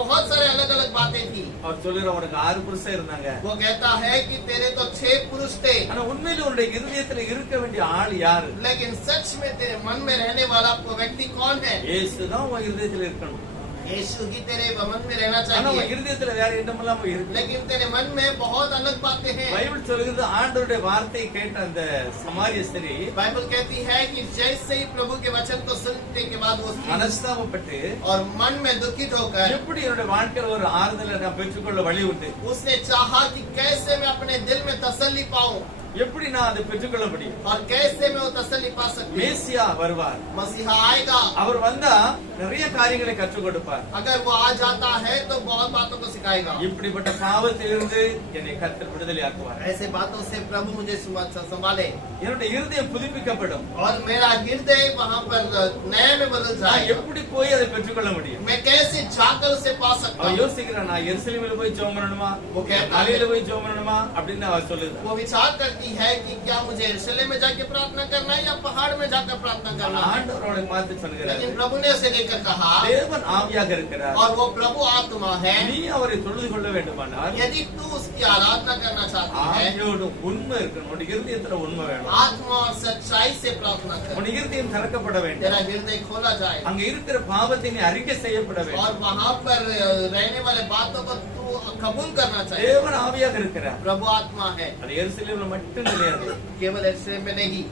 बहुत सारे अलग अलग बातें थी। அவர் சொல்லுற உனக்கு 6 புருஷன் இருந்தாங்க, वो कहता है कि तेरे तो 6 पुरुष थे, ஆனா उन्में உன்னுடைய இருதயத்துல இருக்க வேண்டிய ஆள் யாரு? लेकिन सच में तेरे मन में रहने वाला व्यक्ति कौन है? இயேசுதான் உன் இருதயத்துல இருக்கணும். यीशु ही तेरे मन में रहना ஆனா உன் चाहिए, இருதயத்துல வேற என்னமெல்லாம் இருக்கு. लेकिन तेरे मन में बहुत अलग बातें हैं। பைபிள் சொல்லுகிறது ஆண்டவருடைய வார்த்தையை கேட்ட அந்த சமாரிய ஸ்திரீ बाइबल कहती है कि जैसे ही प्रभु के वचन को सुनने के बाद वो स्त्री மனஸ்தாபப்பட்டு और मन में दुखित होकर எப்படி என்னுடைய வாழ்க்கையில ஒரு ஆறுதலை நான் பெற்றுக்கொள்ள வழி உண்டு, उसने चाहा कि कैसे मैं अपने दिल में तसल्ली पाऊं எப்படி நான் அதை பெற்றுக்கொள்ள முடியும்? और कैसे मैं वो तसल्ली पा सकती हूं। மேசியா வருவார், मसीहा आएगा, அவர் வந்தா நிறைய காரியங்களை கற்றுக் கொடுப்பார். अगर वो आ जाता है तो बहुत बातों को सिखाएगा। இப்படிப்பட்ட பாவத்திலிருந்து என்னை கர்த்தர் விடுதலை ஆக்குவார். ऐसे बातों से प्रभु मुझे संभाले என்னுடைய இருதயம் புதுப்பிக்கப்படும். और मेरा हृदय वहाँ पर नए में बदल நான் जाए। எப்படி போய் அதை பெற்றுக்கொள்ள முடியும்? मैं कैसे जाकर उसे पा सकता அவன் हूँ? யோசிக்கிறான், நான் எருசலேமில் போய் ஜெபம் பண்ணணுமா, Okay. மலையில போய் ஜெபம் பண்ணணுமா அப்படின்னு அவர் சொல்லுது. वो विचार करती है कि क्या मुझे यरूशलेम में जाके प्रार्थना करना है या पहाड़ में जाकर प्रार्थना करना है। ஆண்டவர் அவளை பார்த்து சொல்கிறார், लेकिन प्रभु ने उसे लेकर कहा, தேவன் ஆவியாக இருக்கிறார், और वो प्रभु आत्मा है, நீ அவரை தொழுது கொள்ள வேண்டுமானால் यदि तू उसकी आराधना करना चाहती है, ஆவியோடு உண்மை இருக்கணும். உன் இருதயத்துல உண்மை வேணும். आत्मा और सच्चाई से प्रार्थना कर, உன் இருதயம் திறக்கப்பட வேண்டும். तेरा हृदय खोला जाए அங்க இருக்கிற பாவத்தை நீ அறிக்கை செய்யப்பட வேண்டும். और वहाँ पर रहने वाले बातों को तू कबूल करना चाहिए। தேவன் ஆவியாக இருக்கிறார். प्रभु आत्मा है, அது எருசலேமில் மட்டும் கிடையாது, केवल यरूशलेम में नहीं,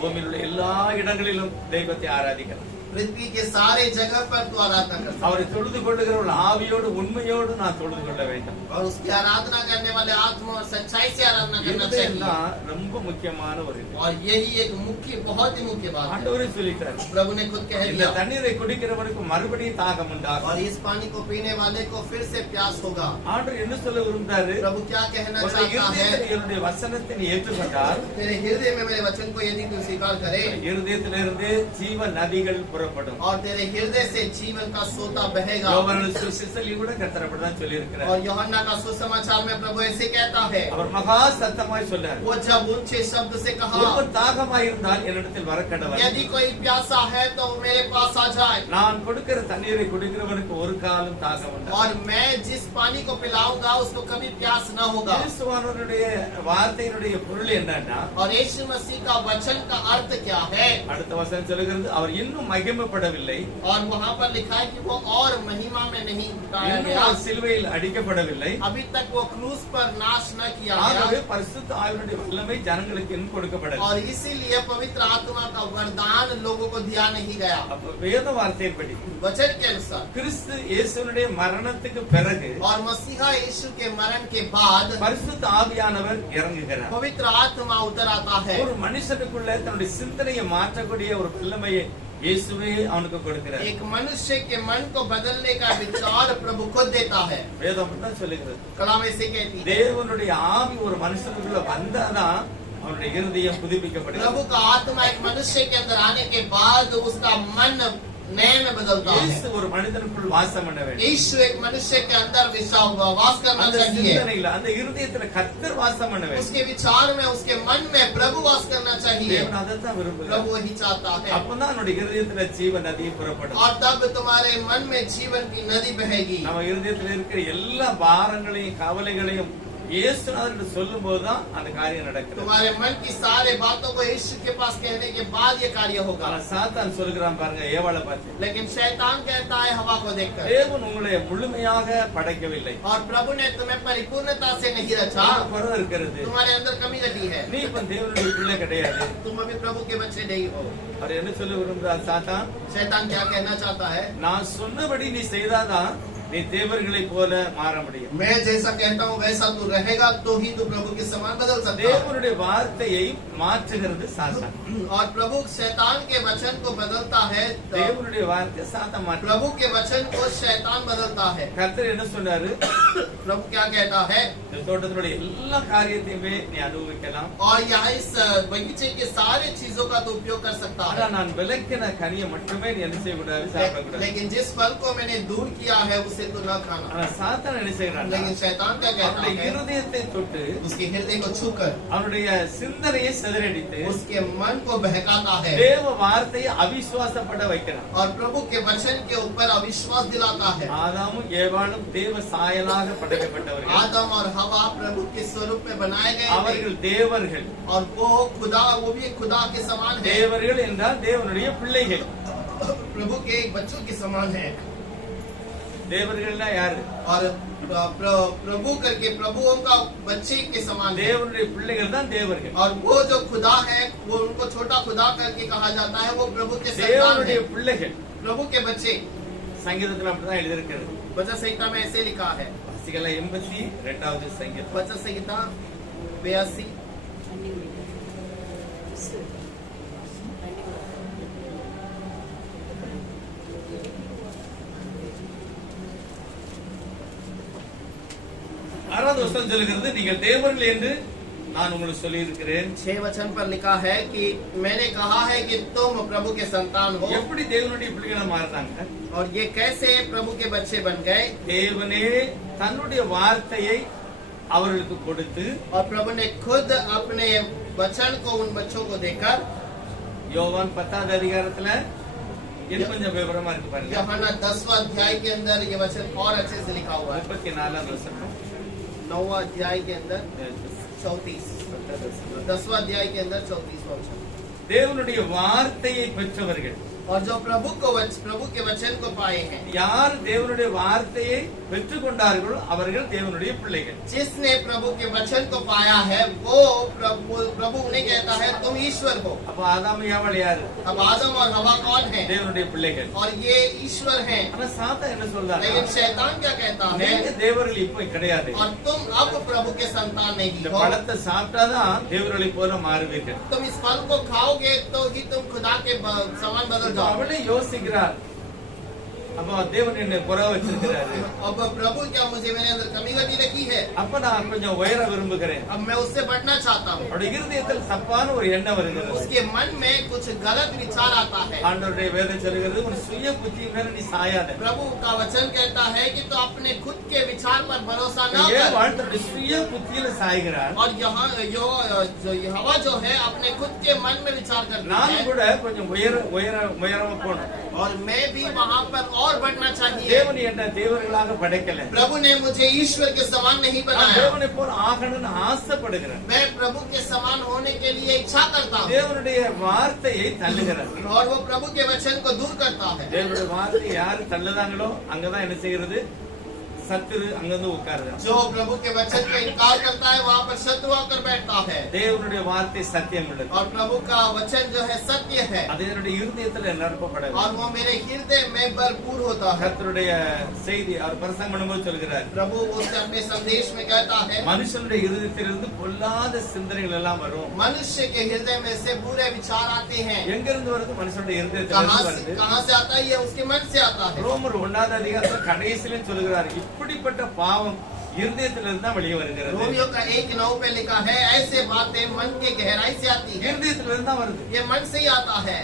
பூமியில் உள்ள எல்லா இடங்களிலும் தெய்வத்தை ஆராதிக்கிறார். पृथ्वी के सारे जगह पर तू आराधना कर सकता அவரை தொழுது கொள்ளுகிறவர்கள் ஆவியோடு உண்மையோடு நான் தொழுது கொள்ள வேண்டும். है। और उसकी आराधना करने वाले आत्मा और सच्चाई से आराधना करना चाहिए। இதுதான் ரொம்ப முக்கியமான ஒரு இது. और यही एक मुख्य, बहुत ही मुख्य बात है। ஆண்டவரே சொல்லிட்டார், प्रभु ने खुद कह இந்த दिया, தண்ணீரை குடிக்கிறவனுக்கு மறுபடியும் தாகம் உண்டாகும். और इस पानी को पीने वाले को फिर से प्यास होगा। ஆண்டவர் என்ன சொல்ல விரும்புறாரு? प्रभु क्या कहना உன்னுடைய चाहता है? இருதயத்தில் என்னுடைய வசனத்தை நீ ஏற்றுக்கொண்டால் तेरे हृदय में मेरे वचन को यदि तू स्वीकार करे இருதயத்திலிருந்து ஜீவ நதிகள் புறப்படும். और तेरे हृदय से जीवन का सोता बहेगा। யோவான் சுவிசேஷத்தில் கூட கர்த்தர் அப்படிதான் சொல்லி இருக்கிறார். और यूहन्ना का सुसमाचार में प्रभु ऐसे कहता है, அவர் மகா சத்தமாய் சொன்னார், वो जब ऊंचे शब्द से कहा, ஒருவன் தாகமாய் இருந்தால் என்னிடத்தில் வர கடவன், यदि कोई प्यासा है तो मेरे पास आ जाए, நான் கொடுக்கிற தண்ணீரை குடிக்கிறவனுக்கு ஒரு காலம் தாகம் உண்டாகும். और मैं जिस पानी को पिलाऊंगा उसको कभी प्यास न होगा। இயேசுவானவருடைய வார்த்தையினுடைய பொருள் என்னன்னா, और यीशु मसीह का वचन का अर्थ क्या है? அடுத்த வசனம் சொல்லுகிறது, அவர் இன்னும் மகிமைப்படவில்லை, और वहाँ पर लिखा है कि वो और महिमा में नहीं उठाया இன்னும் गया, அவர் சிலுவையில் अடிக்கப்படவில்லை, अभी तक वो क्रूस पर नाश न किया ஆகவே गया, பரிசுத்த ஆவியினுடைய வல்லமை ஜனங்களுக்கு இன்னும் கொடுக்கப்படவில்லை. और इसीलिए पवित्र आत्मा का वरदान लोगों को दिया नहीं गया। அப்ப வேத வார்த்தையின்படி वचन के अनुसार கிறிஸ்து இயேசுவினுடைய மரணத்துக்கு பிறகு और मसीहा यीशु के मरण के बाद பரிசுத்த ஆவியானவர் இறங்குகிறார். पवित्र आत्मा उतर आता है। ஒரு மனுஷனுக்குள்ள தன்னுடைய சிந்தனையை மாற்றக்கூடிய ஒரு வல்லமையை இயேசுவே அவனுக்கு கொடுக்கிறார். एक मनुष्य के मन को बदलने का विचार प्रभु खुद देता है। வேதம் தான் சொல்லுகிறது, कलाम ऐसे कहती है, தேவனுடைய ஆவி ஒரு மனுஷனுக்குள்ள வந்தாதான் அவனுடைய இருதயம் புதுப்பிக்கப்படுகிறது. प्रभु का आत्मा एक मनुष्य के अंदर आने के बाद उसका मन नए में बदलता है। இயேசு ஒரு மனிதனுக்குள் வாசம் பண்ண வேண்டும். यीशु एक मनुष्य के अंदर वास करना அந்த चाहिए। சிந்தனையில அந்த இருதயத்துல கர்த்தர் வாசம் பண்ண வேண்டும். उसके विचार में, उसके मन में प्रभु वास करना चाहिए। தேவன் அதைத்தான் விரும்புகிறார். प्रभु वही चाहता है। அப்பதான் நம்முடைய இருதயத்துல ஜீவ நதி புறப்படும். और तब तुम्हारे मन में जीवन की नदी बहेगी। நம்ம இருதயத்துல இருக்கிற எல்லா பாரங்களையும் கவலைகளையும் இயேசுநாதர் சொல்லும்போது தான் அந்த காரியம் நடக்குது. तुम्हारे मन की सारे बातों को यीशु के पास कहने के बाद ये कार्य होगा। ஆனா சாத்தான் சொல்லுகிறான் பாருங்க ஏவாளை பார்த்து. लेकिन शैतान कहता है हवा को देखकर, தேவன் உங்களை முழுமையாக படைக்கவில்லை. और प्रभु ने तुम्हें परिपूर्णता से नहीं रचा। குறை இருக்கிறது. तुम्हारे अंदर कमी रही है। நீ இப்ப தேவனுடைய பிள்ளை கிடையாது. तुम अभी प्रभु के बच्चे नहीं हो। அவர் என்ன சொல்ல விரும்புகிறார் சாத்தான்? शैतान क्या कहना चाहता है? நான் சொன்னபடி நீ செய்தாதான் நீ தேவர்களை போல மாற முடியும். मैं जैसा कहता हूँ वैसा तू रहेगा तो ही तू प्रभु के समान बदल सकता है। தேவனுடைய வார்த்தையை மாற்றுகிறது சாத்தான். और प्रभु शैतान के वचन को बदलता है। தேவனுடைய வார்த்தை சாத்தான் மாற்று. प्रभु के वचन को शैतान बदलता है। கர்த்தர் என்ன சொன்னாரு? प्रभु क्या कहता है? இந்த தோட்டத்தினுடைய எல்லா காரியத்தையுமே நீ அனுபவிக்கலாம். और यहाँ इस बगीचे के सारे चीजों का तो उपयोग कर सकता ஆனா है। நான் விலக்கின கனியை மட்டுமே நீ என்ன செய்யக்கூடாது, சாப்பிடக்கூடாது. लेकिन जिस फल को मैंने दूर किया है उसे तो न खाना। ஆனா சாத்தான் என்ன செய்யறான்? लेकिन शैतान क्या कहता அவனுடைய है? இருதயத்தை தொட்டு उसके हृदय को छूकर அவனுடைய சிந்தனையை சிதறடித்து उसके मन को बहकाता है தேவ வார்த்தையை அவிசுவாசப்பட வைக்கிறான். और प्रभु के वचन के ऊपर अविश्वास दिलाता है। ஆதாமும் ஏவாளும் தேவ சாயலாக படைக்கப்பட்டவர்கள். आदम और हवा प्रभु के स्वरूप में बनाए गए थे। அவர்கள் தேவர்கள். और वो भी खुदा के समान है। தேவர்கள் என்றால் தேவனுடைய பிள்ளைகள். प्रभु के बच्चों के समान है। தேவர்கள்னா யாரு? और प्रभु करके प्रभुओं का बच्चे के समान है। தேவனுடைய பிள்ளைகள் தான் தேவர்கள். और वो जो खुदा है वो उनको छोटा खुदा करके कहा जाता है। वो प्रभु के संतान தேவனுடைய है, பிள்ளைகள். प्रभु के बच्चे। சங்கீதத்துல அப்படிதான் எழுதியிருக்கிறது. वचन संहिता में ऐसे लिखा है। வாசிக்கலாம் 82வது சங்கீதம். वचन संहिता 82। ஆறாவது வசனம் சொல்லுகிறது, நீங்கள் தேவர்கள் என்று நான் உங்களுக்கு சொல்லி இருக்கிறேன். 6 वचन पर लिखा है कि मैंने कहा है कि तुम प्रभु के संतान हो। எப்படி தேவனுடைய பிள்ளைகளா மாறினாங்க? और ये कैसे प्रभु के बच्चे बन गए? தேவனே தன்னுடைய வார்த்தையை அவர்களுக்கு கொடுத்து, और प्रभु ने खुद अपने वचन को उन बच्चों को देकर, யோவான் 10வது அதிகாரத்துல இது கொஞ்சம் விவரமா இருக்கு பாருங்க. यूहन्ना 10वां अध्याय के अंदर ये वचन और अच्छे से लिखा हुआ है। 34வது वचனம், 9वां अध्याय के अंदर 34, 10वां अध्याय के अंदर 34वां वचन। தேவனுடைய வார்த்தையை பெற்றவர்கள். और जो प्रभु के वचन को पाए हैं, யார் தேவனுடைய வார்த்தையை பெற்றுக் கொண்டார்களோ அவர்கள் தேவனுடைய பிள்ளைகள். जिसने प्रभु के वचन को पाया है वो प्रभु उन्हें कहता है तुम ईश्वर हो। அப்ப ஆதாம் ஏவாள் யாரு? अब आदम और हवा कौन है? தேவனுடைய பிள்ளைகள். और ये ईश्वर हैं। ஆனா சாத்தான் என்ன சொல்றாரு? लेकिन शैतान क्या कहता है? நீங்க தேவர்கள் இப்ப கிடையாது. और तुम अब प्रभु के संतान नहीं இந்த हो। பழத்தை சாப்பிட்டாதான் தேவர்களை போல மாறுவீர்கள். तुम इस फल को खाओगे तो ही तुम खुदा के समान बदल जाओ। அவளே யோசிக்கிறார், அப்ப தேவன் என்ன குறை வச்சிருக்கிறாரு. अब प्रभु क्या मुझे मेरे अंदर कमी गति रखी है? அப்ப நான் கொஞ்சம் உயர விரும்புகிறேன். अब मैं उससे बढ़ना चाहता हूँ। அவருடைய இருதயத்தில் தப்பான ஒரு எண்ணம் வருகிறது. उसके मन में कुछ गलत विचार आता है। ஆண்டவருடைய வேதம் சொல்கிறது, உன் சுய புத்தி மேல நீ சாயாத. प्रभु का वचन कहता है कि तो अपने खुद के विचार पर भरोसा न ஏன் कर। வாழ்த்தருடைய சுய புத்தியில சாய்கிறார்? और यहाँ हवा जो है अपने खुद के मन में विचार करती நான் है। கூட கொஞ்சம் உயரமா போகணும். और मैं भी वहाँ पर और बढ़ना चाहिए। தேவன் என்ன தேவர்களாக படைக்கல. प्रभु ने मुझे ईश्वर के समान नहीं நான் बनाया। தேவனை போல ஆகணும்னு ஆசைப்படுகிறேன். मैं प्रभु के समान होने के लिए इच्छा करता हूँ। தேவனுடைய வார்த்தையை தள்ளுகிறார். और वो प्रभु के वचन को दूर करता है। தேவனுடைய வார்த்தை யாரு தள்ளுதாங்களோ அங்கதான் என்ன செய்கிறது? சத்துரு அங்கிருந்து உட்காருகிறார். जो प्रभु के वचन का इनकार करता है वहाँ पर शत्रु आकर बैठता है। தேவனுடைய வார்த்தை சத்தியம் உள்ளது. और प्रभु का वचन जो है सत्य है। அது என்னுடைய இருதயத்துல நிரப்பப்பட வேண்டும். और वो मेरे हृदय में भरपूर होता है। கர்த்தருடைய செய்தி அவர் பிரசங்கம் பண்ணும்போது சொல்கிறார், प्रभु उससे अपने संदेश में कहता है மனுஷனுடைய இருதயத்திலிருந்து பொல்லாத சிந்தனைகள் எல்லாம் வரும். मनुष्य के हृदय में से बुरे विचार आते हैं। எங்கிருந்து வருது? மனுஷனுடைய இருதயத்திலிருந்து வருது. कहाँ से आता है? ये उसके मन से आता है। ரோமர் 1வது அதிகாரத்துல கடைசியில சொல்கிறார், இப்படிப்பட்ட பாவம் இருதயத்திலிருந்து தான் வெளியே வருகிறது. रोमियो का 1:9 पे लिखा है ऐसे बातें मन के गहराई से आती है। இருதயத்திலிருந்து தான் வருது. ये मन से ही आता है।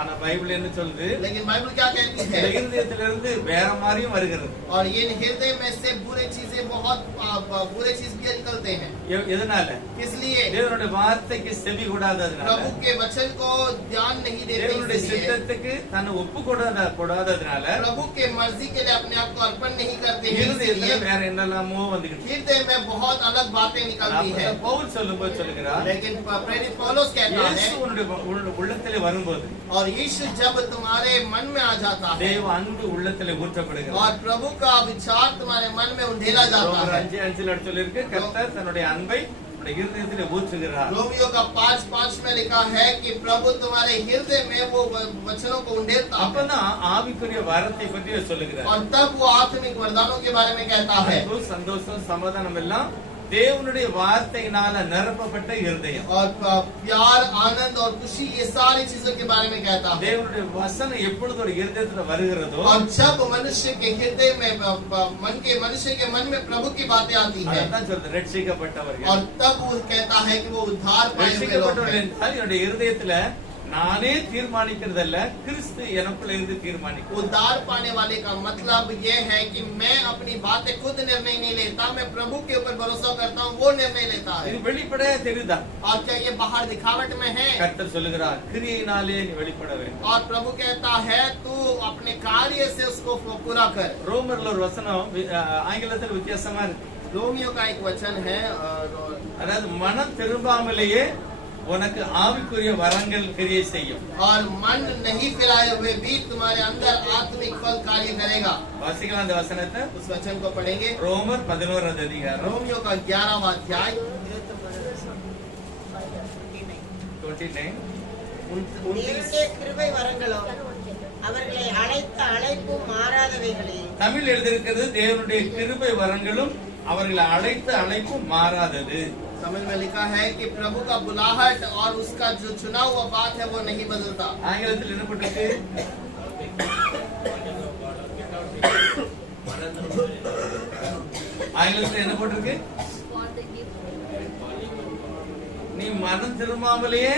ஆனா பைபிள் என்ன சொல்லுது? लेकिन बाइबल क्या कहती है? இருதயத்திலிருந்து வேற மாதிரியும் வருகிறது. और ये हृदय में से बुरे चीजें बहुत बुरे चीज भी निकलते हैं। எதனால? इसलिए தேவனுடைய வார்த்தைக்கு செவி கூடாததுனால, प्रभु के वचन को ध्यान नहीं देते, தேவனுடைய சித்தத்துக்கு தன்னை ஒப்பு கூடாததுனால, प्रभु के मर्जी के लिए अपने आप को अर्पण नहीं करते हैं, இருதயத்துல வேற என்னெல்லாமோ வந்துகிட்டு हृदय में बहुत अलग बातें निकलती है। பவுல் சொல்லும்போது சொல்லுகிறார், लेकिन प्रेरित पौलुस कहता है, இயேசு உன்னுடைய உள்ளத்திலே வரும்போது, और यीशु जब तुम्हारे मन में आ जाता है, தேவ அன்பு உள்ளத்திலே ஊற்றப்படுகிறது. और प्रभु का विचार तुम्हारे मन में उंडेला जाता है। 5:5 சொல்லிருக்கு, கர்த்தர் தன்னுடைய அன்பை உன்னுடைய இருதயத்திலே ஊற்றுகிறார். रोमियो का 5:5 में लिखा है कि प्रभु तुम्हारे हृदय में वो वचनों को उंडेलता है, அப்பதான் ஆவிக்குரிய வரத்தை பற்றி சொல்லுகிறார். और तब वो आत्मिक वरदानों के बारे में कहता है। அன்பு, சந்தோஷம், சமாதானம் எல்லாம் தேவனுடைய வார்த்தையினால நிரப்பப்பட்ட இருதயம். और प्यार, आनंद और खुशी, ये सारी चीजों के बारे में कहता है। தேவனுடைய வசனம் எப்பொழுது ஒரு இருதயத்துல வருகிறதோ, और जब मनुष्य के हृदय में मनुष्य के मन में प्रभु की बातें आती है, அதான் சொல்றது ரட்சிக்கப்பட்டவர்கள். और तब वो कहता है कि वो उद्धार पाए हुए लोग ரட்சிக்கப்பட்டவர்கள் हैं। என்றால் என்னுடைய இருதயத்துல நானே தீர்மானிக்கிறதல்ல, கிறிஸ்து எனக்குள்ள இருந்து தீர்மானிக்கும். उद्धार पाने वाले का मतलब ये है कि मैं अपनी बातें खुद निर्णय नहीं लेता, मैं प्रभु के ऊपर भरोसा करता हूँ, वो निर्णय लेता है। இது வெளிப்படையா தெரியுதா? और क्या ये बाहर दिखावट में है? கர்த்தர் சொல்லுகிறார், கிரியையினாலே நீ வெளிப்பட வேண்டும். और प्रभु कहता है तू अपने कार्य से उसको पूरा कर। ரோமர்ல ஒரு வசனம் ஆங்கிலத்தில் வித்தியாசமா இருக்கு. रोमियो का एक वचन है, அதாவது மனம் திரும்பாமலேயே உனக்கு ஆவிக்குரிய வரங்கள் கிரியை செய்யும். और मन नहीं फिराए हुए भी तुम्हारे अंदर आत्मिक फल कार्य करेगा। வாசிக்கலாம் அந்த வசனத்தை. उस वचन को पढ़ेंगे। ரோமர் 11வது அதிகாரம் रोमियो का 11वां अध्याय 29. தேவனுடைய கிருபை வரங்களும் அவர்களை அழைத்த அழைப்பும் மாறாதவைகளே. தமிழ் எழுதியிருக்கிறது, தேவனுடைய கிருபை வரங்களும் அவர்களை அழைத்த அழைப்பும் மாறாதது. समझ में लिखा है कि प्रभु का बुलाहट और उसका जो चुना हुआ बात है वो नहीं बदलता। ஆங்கிலத்தில் என்ன போட்டிருக்கு? ஆங்கிலத்தில் என்ன போட்டிருக்கு? நீ மனம் திரும்பாமலேயே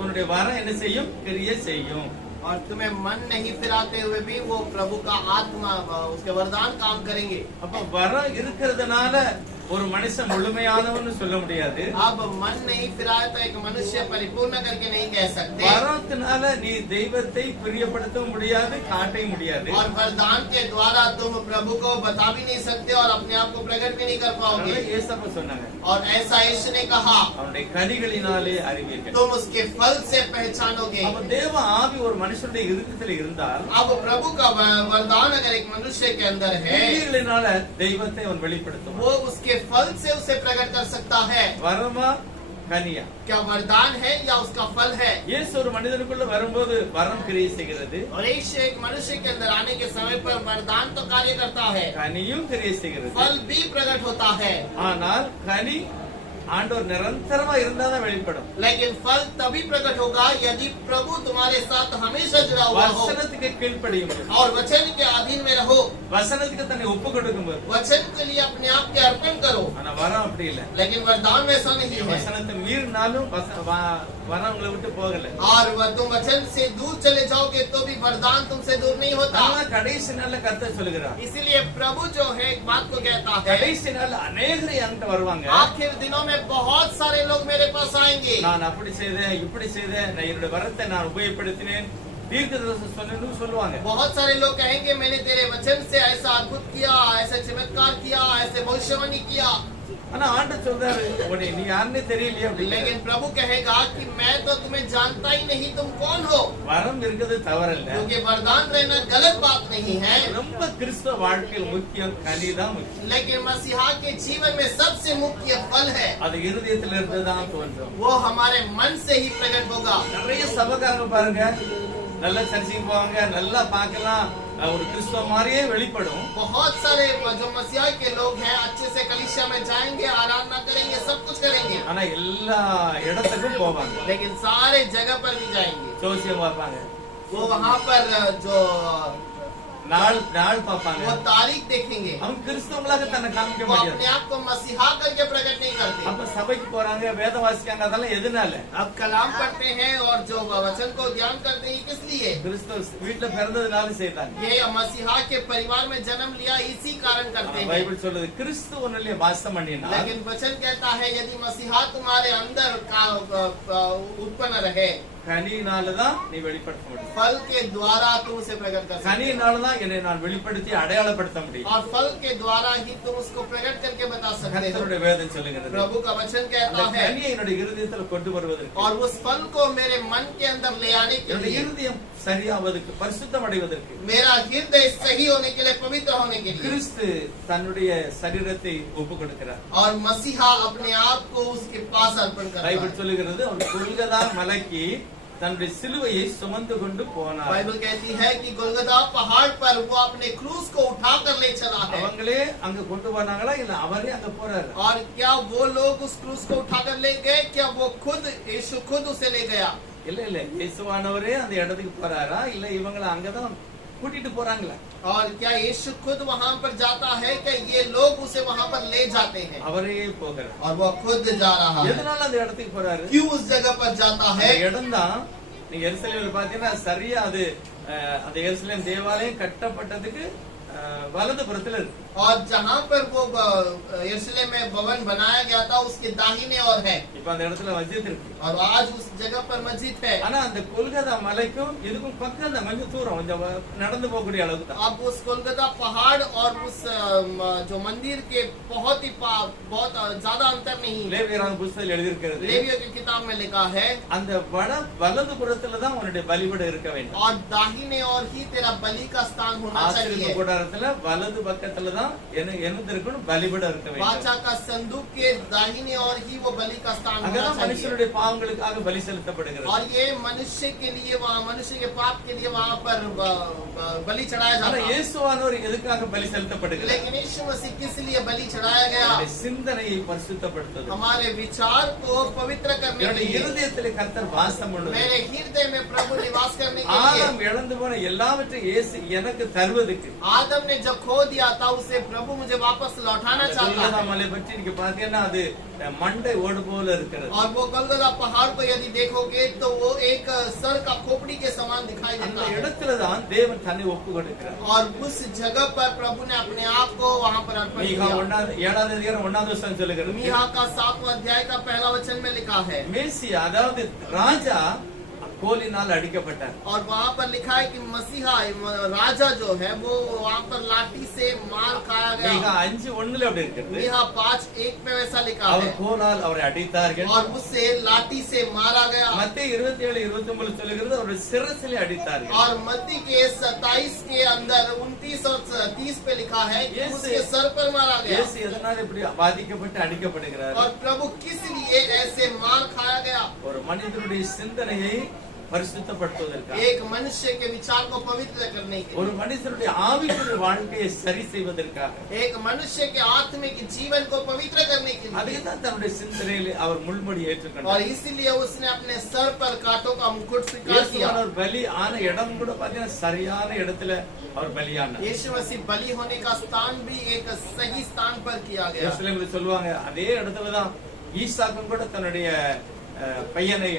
உன்னுடைய வரம் என்ன செய்யும்? கிரியை செய்யும். और तुम्हें मन नहीं फिराते हुए भी वो प्रभु का आत्मा उसके वरदान काम करेंगे। அப்ப வரம் இருக்கிறதுனால ஒரு மனுஷன் முழுமையானவன்னு சொல்ல முடியாது. अब मन नहीं फिराए तो एक मनुष्य परिपूर्ण करके नहीं कह सकते। வரத்தினால நீ தெய்வத்தை பிரியப்படுத்த முடியாது, காட்ட முடியாது. और वरदान के द्वारा तुम प्रभु को बता भी नहीं सकते और अपने आप को प्रकट भी नहीं कर पाओगे। ஏசப்பா சொன்னாங்க, और ऐसा यीशु ने कहा, அவனுடைய கனிகளினாலே அறிவீர்கள். तुम उसके फल से पहचानोगे। அப்ப தேவ ஆவி ஒரு மனுஷனுடைய இருதயத்தில் இருந்தால், अब प्रभु का वरदान अगर एक मनुष्य के अंदर है, கிரியைகளினால தெய்வத்தை அவன் வெளிப்படுத்தும். वो उसके फल से उसे प्रकट कर सकता है। வரமா கனியா? क्या वरदान है या उसका फल है? இயேசு ஒரு மனிதனுக்குள்ள வரும்போது வரம் கிரியை செய்கிறது, और यीशु एक मनुष्य के अंदर आने के समय पर वरदान तो कार्य करता है, கனியும் கிரியை செய்கிறது. फल भी प्रकट होता है। ஆனால் கனி ஆண்டவர் நிரந்தரமா இருந்தாதான் வெளிப்படும். लेकिन फल तभी प्रकट होगा यदि प्रभु तुम्हारे साथ हमेशा जुड़ा हुआ हो வசனத்துக்கு கீழ்ப்படியும், और वचन के अधीन में रहो, வசனத்துக்கு தன்னை ஒப்பு கொடுக்கும்போது. वचन के लिए अपने आप के अर्पण करो। ஆனா வரம் அப்படி இல்ல. लेकिन वरदान वैसा नहीं है। வசனத்தை மீறினாலும் வரம் உங்களை விட்டு போகல. और तुम वचन से दूर चले जाओगे तो भी वरदान तुमसे दूर नहीं होता। ஆனா கடைசி நாள்ல கர்த்தர் சொல்லுகிறார், इसीलिए प्रभु जो है एक बात को कहता है, கடைசி நாள்ல அநேகர் என்கிட்ட வருவாங்க, आखिर दिनों में बहुत सारे लोग मेरे पास आएंगे। நான் அப்படி செய்தேன், இப்படி செய்தேன், நான் என்னுடைய வரத்தை நான் உபயோகப்படுத்தினேன், தீர்க்கதரிசனம் சொன்னேன்னு சொல்லுவாங்க. बहुत सारे लोग कहेंगे मैंने तेरे वचन से ऐसा अद्भुत किया, ऐसा चमत्कार किया, ऐसे भविष्यवाणी किया। ஆனா ஆண்டவர் சொல்றாரு, உன்னை நீ யாருன்னே தெரியலையே அப்படி. लेकिन प्रभु कहेगा कि मैं तो तुम्हें जानता ही नहीं, तुम कौन हो। வரம் இருக்குது தவறல்ல, क्योंकि वरदान रहना गलत बात नहीं है, ரொம்ப கிறிஸ்தவ வாழ்க்கையில் முக்கியம் கனிதான் முக்கியம். लेकिन मसीहा के जीवन में सबसे मुख्य फल है, அது இருதயத்துல இருந்து தான் தோன்றும். वो हमारे मन से ही प्रकट होगा। நிறைய சபைக்காரங்க பாருங்க, நல்லா சர்ச்சைக்கு போவாங்க, நல்லா பார்க்கலாம், ஒரு கிறிஸ்தவ மாதிரியே வெளிப்படும். बहुत सारे जो मसीहा के लोग हैं अच्छे से कलीसिया में जाएंगे, आराधना करेंगे, सब कुछ करेंगे, ஆனா எல்லா இடத்துக்கும் போவாங்க, लेकिन सारे जगह पर भी जाएंगे। ஜோசியம் பார்ப்பாங்க, वो वहाँ पर जो நாள் பார்ப்பாங்க. वो तारीख देखेंगे, அவங்க கிறிஸ்தவங்களாக தன்னை காமிக்க वो முடியாது. अपने आप को मसीहा करके प्रकट नहीं करते। அப்ப சபைக்கு போறாங்க, வேதம் வாசிக்காங்க, அதெல்லாம் எதனால? अब कलाम पढ़ते हैं और जो वचन को ज्ञान करते हैं, किस लिए? கிறிஸ்தவ வீட்டுல பிறந்ததுனால செய்தாங்க. ये मसीहा के परिवार में जन्म लिया, इसी कारण करते हैं। பைபிள் சொல்லுது கிறிஸ்து உன்னிலே வாசம் பண்ணினா, लेकिन वचन कहता है यदि मसीहा तुम्हारे अंदर का उत्पन्न रहे, கனியினாலதான் நீ வெளிப்படுத்த முடியும். फल के द्वारा तुम उसे प्रकट कर सकते हो। கனியினாலதான் என்னை நான் வெளிப்படுத்தி அடையாளப்படுத்த முடியும். और फल के द्वारा ही तुम उसको प्रकट करके बता सकते हो। கர்த்தருடைய வேதம் சொல்லுகிறது. प्रभु का वचन कहता அந்த है, கனியை என்னுடைய இருதயத்துல கொண்டு வருவதற்கு, और उस फल को मेरे मन के अंदर ले आने के என்னுடைய लिए, இருதயம் சரியாவதற்கு, பரிசுத்தம் அடைவதற்கு मेरा हृदय सही होने के लिए, पवित्र होने के लिए, கிறிஸ்து தன்னுடைய சரீரத்தை ஒப்பு கொடுக்கிறார். और मसीहा अपने आप को उसके पास अर्पण करता பைபிள் है। சொல்லுகிறது அவர் கொல்கதா மலைக்கு தன்னுடைய சிலுவையை சுமந்து கொண்டு போனார். बाइबल कहती है कि गोलगोथा पहाड़ पर वो अपने क्रूस को उठाकर ले चला है। அவங்களே அங்க கொண்டு போனாங்களா இல்ல அவரே அங்க போறாரு? और क्या वो लोग उस क्रूस को उठाकर ले गए, क्या वो खुद यीशु खुद उसे ले गया? இல்ல இயேசுவானவரே அந்த இடத்துக்கு போறாரா இல்ல இவங்களை அங்கதான் கூட்டிட்டு போறாங்களா? और क्या यीशु खुद वहां पर जाता है, क्या ये लोग उसे वहां पर ले जाते हैं? அவரே போகிறார். और वो खुद जा रहा है। எதனால அந்த இடத்துக்கு போறாரு? क्यों उस जगह पर जाता है? அந்த இடம் தான் நீங்க எருசலேம்ல பாத்தீங்கன்னா சரியா அது அந்த எருசலேம் தேவாலயம் கட்டப்பட்டதுக்கு வலது புறத்துல இருக்கு. और जहाँ पर वो यरूशलेम में भवन बनाया गया था, उसके दाहिने ओर है। இப்ப அந்த இடத்துல மஸ்ஜித் இருக்கு. और आज उस जगह पर मस्जिद है। ஆனா அந்த கொல்கத்தா மலைக்கும் இதுக்கும் பக்கம் அந்த கொஞ்சம் தூரம் கொஞ்சம் நடந்து போகக்கூடிய அளவுக்கு தான். अब उस कोलकाता पहाड़ और उस जो मंदिर के बहुत ज्यादा अंतर नहीं है। லேவியரான புத்தகத்தில் எழுதியிருக்கிறது. लेवियों की किताब में लिखा है, அந்த வலது புறத்துல தான் உன்னுடைய பலிபீடம் இருக்க வேண்டும். और दाहिने ओर ही तेरा बलि का स्थान होना ஆசீர்வாத चाहिए। கூடாரத்துல வலது பக்கத்துல தான் என்ன இருக்கணும்? பலிபீடம் இருக்க வேண்டும். वाचा का संदूक के दाहिने ओर ही वो बलि का स्थान होना அங்கதான் चाहिए। மனுஷனுடைய பாவங்களுக்காக பலி செலுத்தப்படுகிறது. और ये मनुष्य के लिए, वहाँ मनुष्य के पाप के लिए वहाँ पर बलि चढ़ाया ஆனா जाता है। இயேசுவானவர் எதுக்காக பலி செலுத்தப்படுகிறது? लेकिन यीशु मसीह किस लिए बलि चढ़ाया गया? நம்முடைய சிந்தனையை பரிசுத்தப்படுத்துவது. हमारे विचार को पवित्र करने के என்னுடைய लिए। இருதயத்திலே கர்த்தர் வாசம் பண்ணுவது. मेरे हृदय में प्रभु निवास करने के लिए। ஆதாம் இழந்து போன எல்லாவற்றையும் இயேசு எனக்கு தருவதற்கு. आदम ने जो खो दिया था, उसे प्रभु मुझे वापस लौटाना चाहता கொல்கத்தா है। மலை பற்றி நீங்க பாத்தீங்கன்னா அது மண்டை ஓடு போல இருக்கிறது. और वो गोलगोथा पहाड़ को यदि देखोगे तो वो एक सर का खोपड़ी के समान दिखाई அந்த देता है। இடத்துல தான் தேவன் தன்னை ஒப்பு கொடுக்கிறார். और उस जगह पर प्रभु ने अपने आप को वहाँ पर अर्पण மீகா किया। 7வது அதிகாரம் 1வது வசனம் சொல்லுகிறது. मीहा का 7वां अध्याय का पहला वचन में लिखा है, மேசியா அதாவது ராஜா கோலினால் அடிக்கப்பட்டார். और वहाँ पर लिखा है कि मसीहा राजा जो है वो वहाँ पर लाठी से मार खाया மீகா गया। 5:1 அப்படி இருக்கிறது. मीहा 5:1 में वैसा लिखा அவர் है, கோலால் அவரை அடித்தார்கள். और उससे लाठी से मारा गया। மத்தேயு 27:29 சொல்லுகிறது அவரை சிரசிலே அடித்தார்கள். और मत्ती के 27 के अंदर 29 और 30 पे लिखा है कि यस। उसके सर पर मारा गया। இயேசு எதனால இப்படி பாதிக்கப்பட்டு அடிக்கப்படுகிறார்? और प्रभु किस लिए ऐसे मार खाया गया? ஒரு மனிதனுடைய சிந்தனையை பரிசுத்தப்படுத்துவதற்காக, एक मनुष्य के विचार को पवित्र करने के ஒரு लिए, மனிதனுடைய ஆவிக்குரிய வாழ்க்கையை சரி செய்வதற்காக, एक मनुष्य के आत्मिक जीवन को पवित्र करने के लिए। அதுக்கு தான் தன்னுடைய சிந்தனையில் அவர் முள்முடி और ஏற்றுக்கொண்டார். इसीलिए उसने अपने सर पर कांटों का मुकुट स्वीकार किया। இயேசுவானவர் பலி ஆன இடம் கூட பாத்தீங்கன்னா சரியான இடத்துல அவர் பலியானார். यीशु मसीह बलि होने का स्थान भी एक सही स्थान पर किया गया। எருசலேம்ல சொல்லுவாங்க அதே இடத்துலதான் ஈசாக்கும் கூட தன்னுடைய பையனை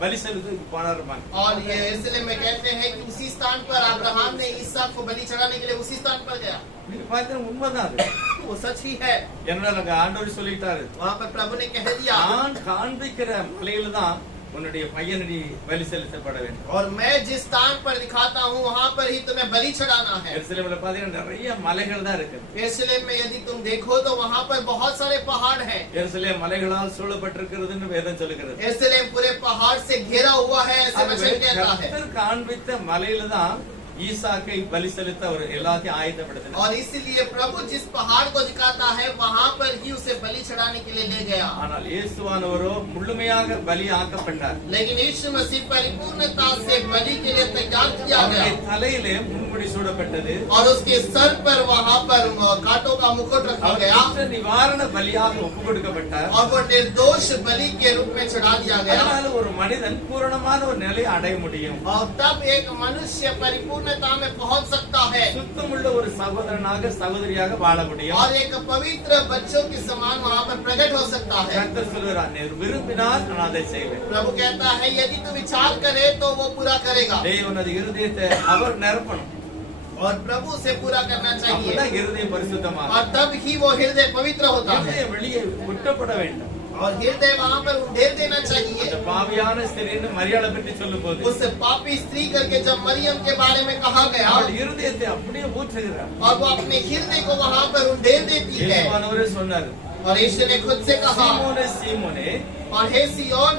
பலி செலுத்துக்கு போனாருமாங்க. और ये यरूशलेम में कहते हैं कि उसी स्थान पर अब्राहम ने ईसाक को बलि चढ़ाने के लिए उसी स्थान पर गया। நீங்க பாத்தீங்கன்னா உண்மைதான் அது. वो सच ही है। என்ன ஆண்டவர் சொல்லிட்டாரு, वहाँ पर प्रभु ने कह दिया, நான் காண்பிக்கிற மலையில தான் உன்னுடைய பையனடி பலி செலுத்தப்பட வேண்டும். और मैं जिस स्थान पर दिखाता हूँ वहाँ पर ही तुम्हें बलि चढ़ाना है। எருசலேம்ல பாத்தீங்கன்னா நிறைய மலைகள் தான் இருக்கு. यरूशलेम में यदि तुम देखो तो वहाँ पर बहुत सारे पहाड़ हैं। எருசலேம் மலைகளால் சூழப்பட்டிருக்கிறதுன்னு வேதம் சொல்லுகிறது. यरूशलेम पूरे पहाड़ से घिरा हुआ है, ऐसे वचन कहता है। கர்த்தர் காண்பித்த மலையில தான் ஈசாக்கை பலி செலுத்த அவர் எல்லாத்தையும் ஆயத்தப்படுத்தினார். और इसीलिए प्रभु जिस पहाड़ को दिखाता है वहाँ पर ही उसे बलि चढ़ाने के लिए ले गया। ஆனால் இயேசுவானவரோ முழுமையாக பலி ஆக்கப்பட்டார். लेकिन यीशु मसीह परिपूर्णता से बलि के लिए तैयार किया அவருடைய गया। தலையிலே முன்முடி சூடப்பட்டது. और उसके सर पर वहाँ पर कांटों का मुकुट रखा அவர் गया। குற்ற நிவாரண பலியாக ஒப்பு கொடுக்கப்பட்டார். और वो निर्दोष बलि के रूप में चढ़ा दिया गया। அதனால ஒரு மனிதன் பூரணமான ஒரு நிலையை அடைய முடியும். और तब एक मनुष्य परिपूर्ण पवित्रता में पहुंच सकता है சுத்தமுள்ள ஒரு சகோதரனாக சகோதரியாக வாழ முடியும். और एक पवित्र बच्चों के समान वहाँ पर प्रकट हो सकता है। கர்த்தர் சொல்கிறார், நீ விரும்பினால் நான் அதை செய்வேன். प्रभु कहता है यदि तू विचार करे तो वो पूरा करेगा தேவனது இருதயத்தை அவர் நிரப்பணும். और प्रभु से पूरा करना चाहिए அப்பதான் இருதயம் பரிசுத்தமாகும். और तब ही वो हृदय पवित्र होता है இருதயம் வெளியே விட்டப்பட வேண்டும். और हृदय वहाँ पर उंडेल देना चाहिए। அந்த பாவியான ஸ்திரீன்னு மரியாதை பற்றி சொல்லும் போது उस पापी स्त्री करके जब मरियम के बारे में कहा गया அவள் இருதயத்தை அப்படியே ஊற்றுகிறார். और वो अपने हृदय को वहाँ पर उंडेल देती है இயேசுவானவரே சொன்னார், और यीशु ने खुद से कहा சீமோனே சீமோனே, और हे सियोन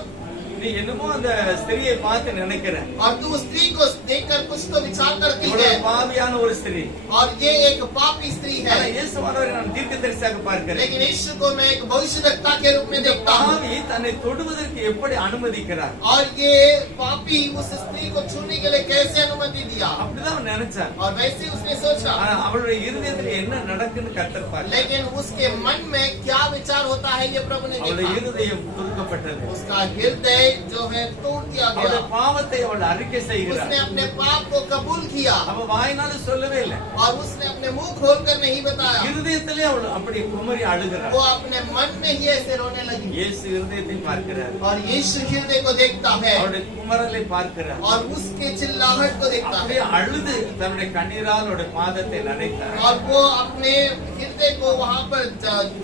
நீ என்னமோ அந்த ஸ்திரியை பார்த்து நினைக்கிற, और तू उस स्त्री को देखकर कुछ तो विचार करती है இவ்வளவு பாவியான ஒரு ஸ்திரீ. और ये एक पापी स्त्री ஆனா है இயேசுவானவரை நான் தீர்க்கதரிசியாக பார்க்கிறேன். लेकिन यीशु को मैं एक भविष्यद्वक्ता के रूप में देखता हूँ பாவி தன்னை தொடுவதற்கு எப்படி அனுமதிக்கிறார்? और ये पापी उस स्त्री को छूने के लिए कैसे अनुमति दिया அப்படிதான் அவன் நினைச்சான். और वैसे उसने सोचा ஆனா அவளுடைய இருதயத்துல என்ன நடக்குன்னு கர்த்தர் பார்த்தார். लेकिन उसके मन में क्या विचार होता है ये प्रभु ने அவளுடைய देखा இருதயம் துருக்கப்பட்டது. उसका हृदय जो है तोड़ दिया அவளுடைய गया பாவத்தை அவள் அறிக்கை செய்கிறார். उसने अपने पाप को कबूल किया அவ வாயினால சொல்லவே இல்லை. और उसने अपने मुंह खोलकर नहीं बताया இருதயத்திலே அவள் அப்படி குமரி அழுகிறார். वो अपने मन में ही ऐसे रोने लगी இயேசு இருதயத்தை பார்க்கிறார். और यीशु हृदय को देखता है அவருடைய குமரலை பார்க்கிறார். और उसके चिल्लाहट को देखता அப்படியே है அழுது தன்னுடைய கண்ணீரால் அவருடைய பாதத்தை நனைத்தார். और वो अपने हृदय को वहाँ पर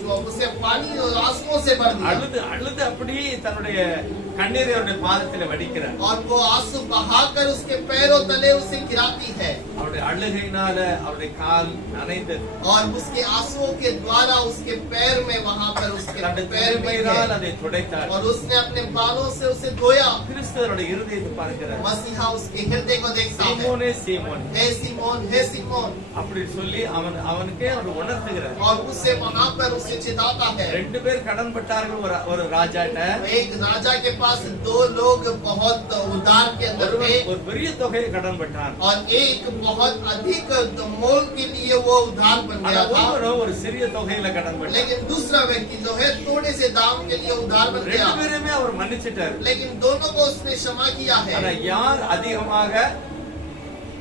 जो उसे पानी और आंसुओं से भर दिया அழுது அழுது அப்படி தன்னுடைய கண்ணீரை அவருடைய பாதத்தில் வடிக்கிறார். और वो आंसू बहाकर उसके पैरों तले उसे गिराती है அவருடைய அழுகையினால அவருடைய கால் நனைந்தது. और उसके आंसुओं के द्वारा उसके पैर में वहाँ पर उसके தன்னுடைய पैर में திருமயிரால் है। அதை துடைத்தார். और उसने अपने बालों से उसे धोया கிறிஸ்துவனுடைய இருதயத்தை பார்க்கிறார். मसीहा उसके हृदय को देखता है சீமோனே சீமோனே हे सिमोन அப்படி சொல்லி அவனுக்கே அவர் உணர்த்துகிறார். और उससे वहाँ पर उसे चिताता है ரெண்டு பேர் கடன்பட்டார்கள் ஒரு ராஜாட்ட. एक राजा के पास दो लोग बहुत उदार के अंदर थे ஒரு பெரிய தொகையை கடன்பட்டான். और एक बहुत अधिक मोल के लिए वो उधार बन ஆனா गया था ஒருவரும் ஒரு சிறிய தொகையில கடன்பட்டார். लेकिन दूसरा व्यक्ति जो है थोड़े से दाम के लिए उधार बन गया ரெண்டு பேருமே அவர் மன்னிச்சிட்டார். लेकिन दोनों को उसने क्षमा किया ஆனா है யார் அதிகமாக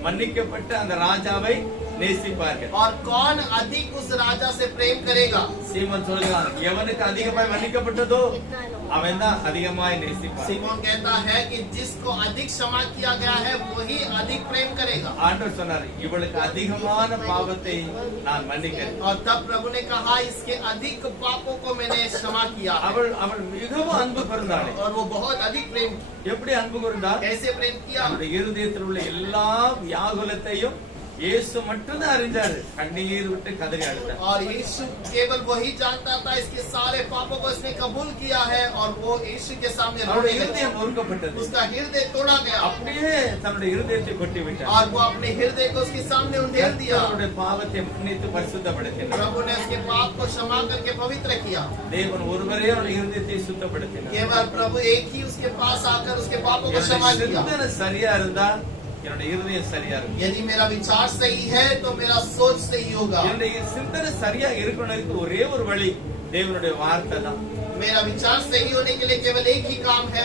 மன்னிக்கப்பட்ட அந்த ராஜாவை நேசிப்பார்கள்? और कौन अधिक उस राजा से प्रेम करेगा சீமோன் சொல்கிறான், எவனுக்கு அதிகமாய் மன்னிக்கப்பட்டதோ அவன் தான் அதிகமாய் நேசிப்பான். सिमोन कहता है कि जिसको अधिक क्षमा किया गया है वही अधिक प्रेम करेगा ஆண்டவர் சொன்னார், இவளுக்கு அதிகமான பாவத்தை நான் மன்னிக்கிறேன். और तब प्रभु ने कहा इसके अधिक पापों को मैंने क्षमा किया है। அவள் மிகவும் அன்பு கூர்ந்தாள். और वो बहुत अधिक प्रेम எப்படி அன்பு கூர்ந்தாள்? कैसे प्रेम किया அவருடைய இருதயத்தில் உள்ள எல்லா வியாகுலத்தையும் இயேசு மட்டும்தான் அறிஞ்சாரு. கண்ணீர் விட்டு கதறி அழுதார். और यीशु केवल वही जानता था इसके सारे पापों को इसने कबूल किया है और वो यीशु के सामने அவருடைய रोने लगा। இருதயம் நொறுக்கப்பட்டது. उसका हृदय तोड़ा गया அப்படியே தன்னுடைய இருதயத்தை கொட்டி விட்டார். और वो अपने हृदय को उसके सामने उंडेल दिया அவருடைய பாவத்தை மன்னித்து பரிசுத்தப்படுத்தினார். प्रभु ने उसके पाप को क्षमा करके पवित्र किया தேவன் ஒருவரே அவருடைய இருதயத்தை சுத்தப்படுத்தினார். केवल प्रभु एक ही उसके पास आकर उसके पापों को क्षमा என்னுடைய किया சிந்தனை சரியா இருந்தா என்னுடைய இருதயம் சரியா இருக்கும். यदि मेरा विचार सही है तो मेरा सोच सही होगा என்னுடைய சிந்தனை சரியா இருக்கணும்னு ஒரே ஒரு வழி தேவனுடைய வார்த்தை தான். मेरा विचार सही होने के लिए केवल एक ही काम है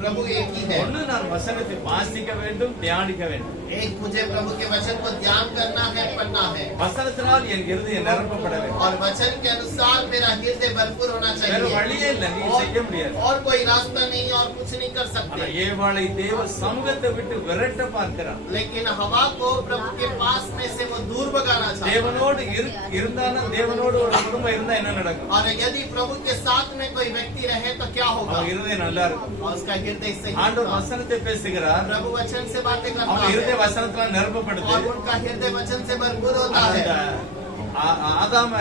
प्रभु एक ही है ஒண்ணு நான் वचनத்தை வாசிக்க வேண்டும், தியானிக்க வேண்டும். एक मुझे प्रभु के वचन को ध्यान करना है पढ़ना है வசனத்தினால் என் இருதயம் நிரப்பப்பட வேண்டும். और वचन के अनुसार मेरा हृदय भरपूर होना வேற चाहिए வழியே இல்லை, நீ செய்ய முடியாது. और कोई रास्ता नहीं और कुछ नहीं कर ஆனா सकते ஏவாளை தேவ சமூகத்தை விட்டு விரட்ட பார்க்கிறான். लेकिन हवा को प्रभु के पास में से वो दूर भगाना चाहता है தேவனோடு இருந்தாலும் தேவனோடு ஒரு குடும்பம் இருந்தா என்ன நடக்கும்? और यदि प्रभु के साथ में कोई व्यक्ति रहे तो क्या होगा அவன் இருதயம் நல்லா இருக்கும். और उसका हृदय सही ஆண்டவர் होगा। வசனத்தை பேசுகிறார். प्रभु वचन से बातें करता அவன் இருதய है வசனத்தால் நிரப்பப்படுது. और उनका हृदय वचन से भरपूर होता அந்த है ஆதாம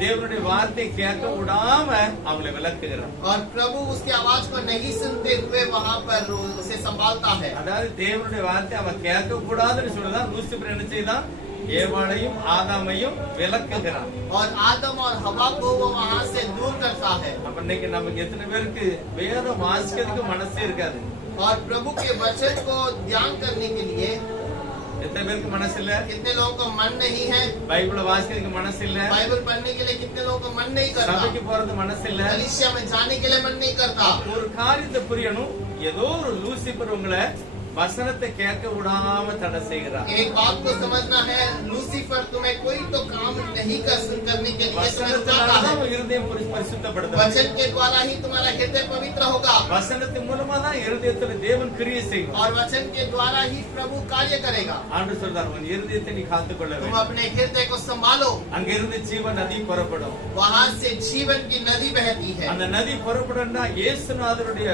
தேவனுடைய வார்த்தை கேட்க விடாம அவங்களை விளக்குகிறார். और प्रभु उसकी आवाज को नहीं सुनते हुए वहाँ पर उसे संभालता है அதாவது தேவனுடைய வார்த்தை அவன் கேட்க கூடாதுன்னு சொல்லுதான் லூசிபர் என்ன செய்தான்? ஏவாளையும் ஆதாமையும் விளக்குகிறான். और आदम और हवा को वो वहाँ से दूर करता है அப்ப இன்னைக்கு நமக்கு எத்தனை பேருக்கு வேதம் வாசிக்கிறதுக்கு மனசே இருக்காது? और प्रभु के वचन को ध्यान करने के लिए எத்தனை பேருக்கு மனசு இல்ல? कितने लोगों को मन नहीं है பைபிளை வாசிக்கிறதுக்கு மனசு இல்ல? बाइबल पढ़ने के लिए कितने लोगों को मन नहीं சபைக்கு करता போறது மனசு இல்ல? कलीसिया में जाने के लिए मन नहीं करता ஒரு காரியத்தை புரியணும். ஏதோ ஒரு லூசிபர் உங்களை வசனத்தை கேட்க விடாம தடை செய்கிறார். एक बात को समझना है, लूसीफर तुम्हें कोई तो काम नहीं कर करने के लिए तुम्हें रुकाता है। வசனத்தினால இருதயம் பரிசுத்தப்படுது. वचन के द्वारा ही तुम्हारा हृदय पवित्र होगा வசனத்தின் மூலமா தான் இருதயத்துல தேவன் கிரியை செய்வார். और वचन के द्वारा ही प्रभु कार्य करेगा। ஆண்டவர் சொல்றார், உன் இருதயத்தை நீ காத்துக்கொள்ள तुम வேண்டும். अपने हृदय को संभालो, அங்கிருந்து ஜீவ நதி புறப்படும். वहाँ से जीवन की नदी बहती है। அந்த நதி புறப்படணும்னா இயேசுநாதருடைய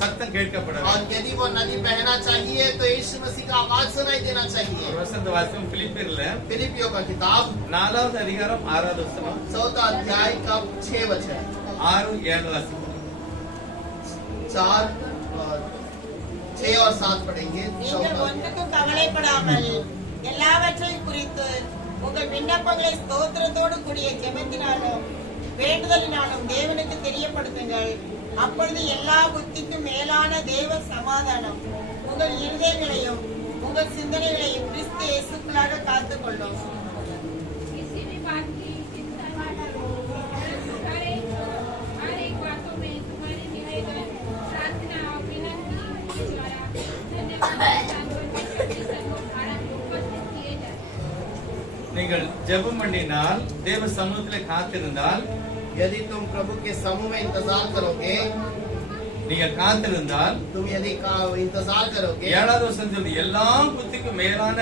சத்தம் கேட்கப்பட और வேண்டும். यदि वो नदी बहना चाहिए तो यीशु मसीह का आवाज सुनाई देना चाहिए। வசந்த வாசம் பிலிப்பியர்ல फिलिपियों का किताब 4வது அதிகாரம் 6வது வசனம், 4 अध्याय का 6 वचन 6, 7 வசனம். 4, 6 और 7 पढ़ेंगे। நீங்கள் 14 ஒன்றுக்கும் கவலைப்படாமல் எல்லாவற்றையும் குறித்து உங்கள் விண்ணப்பங்களை ஸ்தோத்திரத்தோடு கூடிய ஜெபத்தினாலும் வேண்டுதலினாலும் தேவனுக்கு தெரியப்படுத்துங்கள். அப்பொழுது எல்லா புத்திக்கும் மேலான தேவ சமாதானம் உங்கள் இருதயங்களையும் உங்கள் சிந்தனைகளையும் கிறிஸ்து இயேசுக்குள்ளாக காத்துக்கொள்ளும். किसी भी बात की चिंता न करो, परंतु हर एक बातों में तुम्हारी निवेदन, प्रार्थना और विनती के द्वारा धन्यवाद उपस्थित किए जाए। நீங்கள் ஜெபம் பண்ணினால், தேவ சமூகத்திலே காத்திருந்தால், यदि तुम प्रभु के समूह में इंतजार करोगे, நீங்கள் காத்திருந்தால், तुम यदि इंतजार करोगे, 7வது வசனம் சொல்லுது, எல்லா புத்திக்கும் மேலான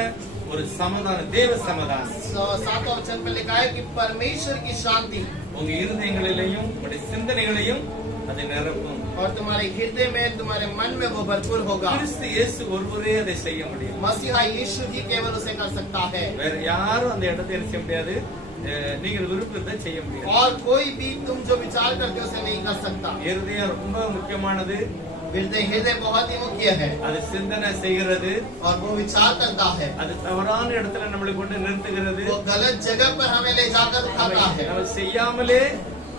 ஒரு சமாதானம், தேவ சமாதானம் 7वां वचन पर लिखा है कि परमेश्वर की शांति உங்க இருதயங்களிலேயும் உங்களுடைய சிந்தனைகளையும் அதை நிரப்பும். और तुम्हारे हृदय में, तुम्हारे मन में वो भरपूर होगा। கிறிஸ்து இயேசு ஒருவரே அதை செய்ய முடியும். मसीहा यीशु ही केवल उसे कर सकता है, வேற யாரும் அந்த இடத்தை என்ன செய்ய முடியாது. நீங்கள் விருப்பத்தை செய்ய முடியாது. और कोई भी तुम जो विचार करते हो उसे नहीं कर सकता। இருதயம் ரொம்ப முக்கியமானது. हृदय बहुत ही मुख्य है அது சிந்தனை செய்கிறது. और वो विचार करता है। அது தவறான இடத்துல நம்மளை கொண்டு நிறுத்துகிறது. वो गलत जगह पर हमें ले जाकर उठाता है। நம்ம செய்யாமலே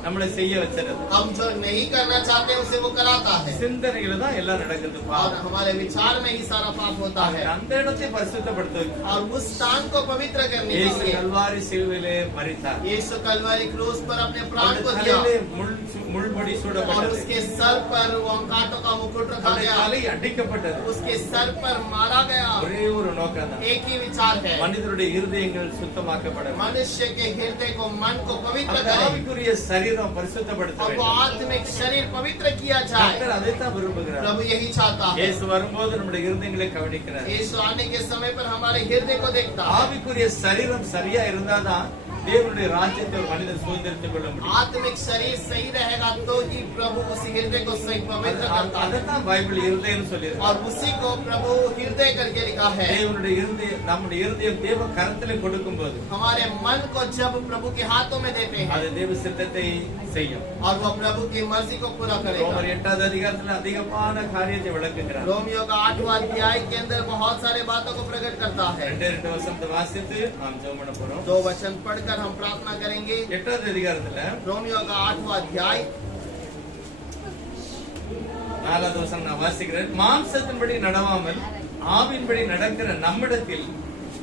நம்மளை செய்ய வச்சிருது. हम जो नहीं करना चाहते उसे वो कराता है, சிந்தனையில தான் எல்லாம் நடக்குது. और हमारे विचार में ही सारा पाप होता है। அந்த இடத்தை பரிசுத்தப்படுத்த और उस स्थान को पवित्र करने के இயேசு लिए கல்வாரி சிலுவையிலே மரித்தார். यीशु कलवरी क्रूस पर अपने प्राण को அவருடைய दिया, தலையிலே முள்முடி और சூடப்பட்டது. उसके सर पर वो कांटों का मुकुट रखा அவருடைய गया, தலை அடிக்கப்பட்டது. उसके सर पर मारा गया। ஒரே ஒரு நோக்கம் தான், एक ही विचार है, மனிதருடைய இருதயங்கள் சுத்தமாக்கப்பட வேண்டும். मनुष्य के हृदय को, मन को पवित्र அந்த करे, ஆவிக்குரிய சரீரம் பரிசுத்தப்படுத்த और वो வேண்டும். आत्मिक शरीर पवित्र किया जाए। கர்த்தர் அதைத்தான் விரும்புகிறார். प्रभु यही चाहता है। இயேசு வரும்போது நம்முடைய இருதயங்களை கவனிக்கிறார். यीशु आने के समय पर हमारे हृदय को देखता है। ஆவிக்குரிய சரீரம் சரியா இருந்தாதான் தேவனுடைய ராஜ்யத்தை ஒரு மனிதன் சுதந்திரித்துக் கொள்ள முடியும். आत्मिक शरीर सही रहेगा तो ही प्रभु उस हृदय को सही पवित्र करता है, அதைத்தான் பைபிள் இருதயம் சொல்லியிருக்கு. और उसी को प्रभु हृदय करके लिखा है। தேவனுடைய இருதயம், நம்முடைய இருதயம் தேவ கரத்திலே கொடுக்கும்போது हमारे मन को जब प्रभु के हाथों में देते हैं, அது தேவ சித்தத்தை செய்யும். और वो प्रभु की मर्जी को पूरा करेगा। ரோமர் 8வது அதிகாரத்துல அதிகமான காரியத்தை விளக்குகிறார். रोमियो का 8वां अध्याय के अंदर बहुत सारे बातों को प्रकट करता है। 2 வசனத்தை வாசித்து நாம் ஜெபம் பண்ண போறோம். 2 वचन पढ़कर हम प्रार्थना करेंगे। 8வது அதிகாரத்துல रोमियो का 8वां अध्याय 4வது வசனம் நான் வாசிக்கிறேன். மாம்சத்தின்படி நடவாமல் ஆவியின்படி நடக்கிற நம்மிடத்தில்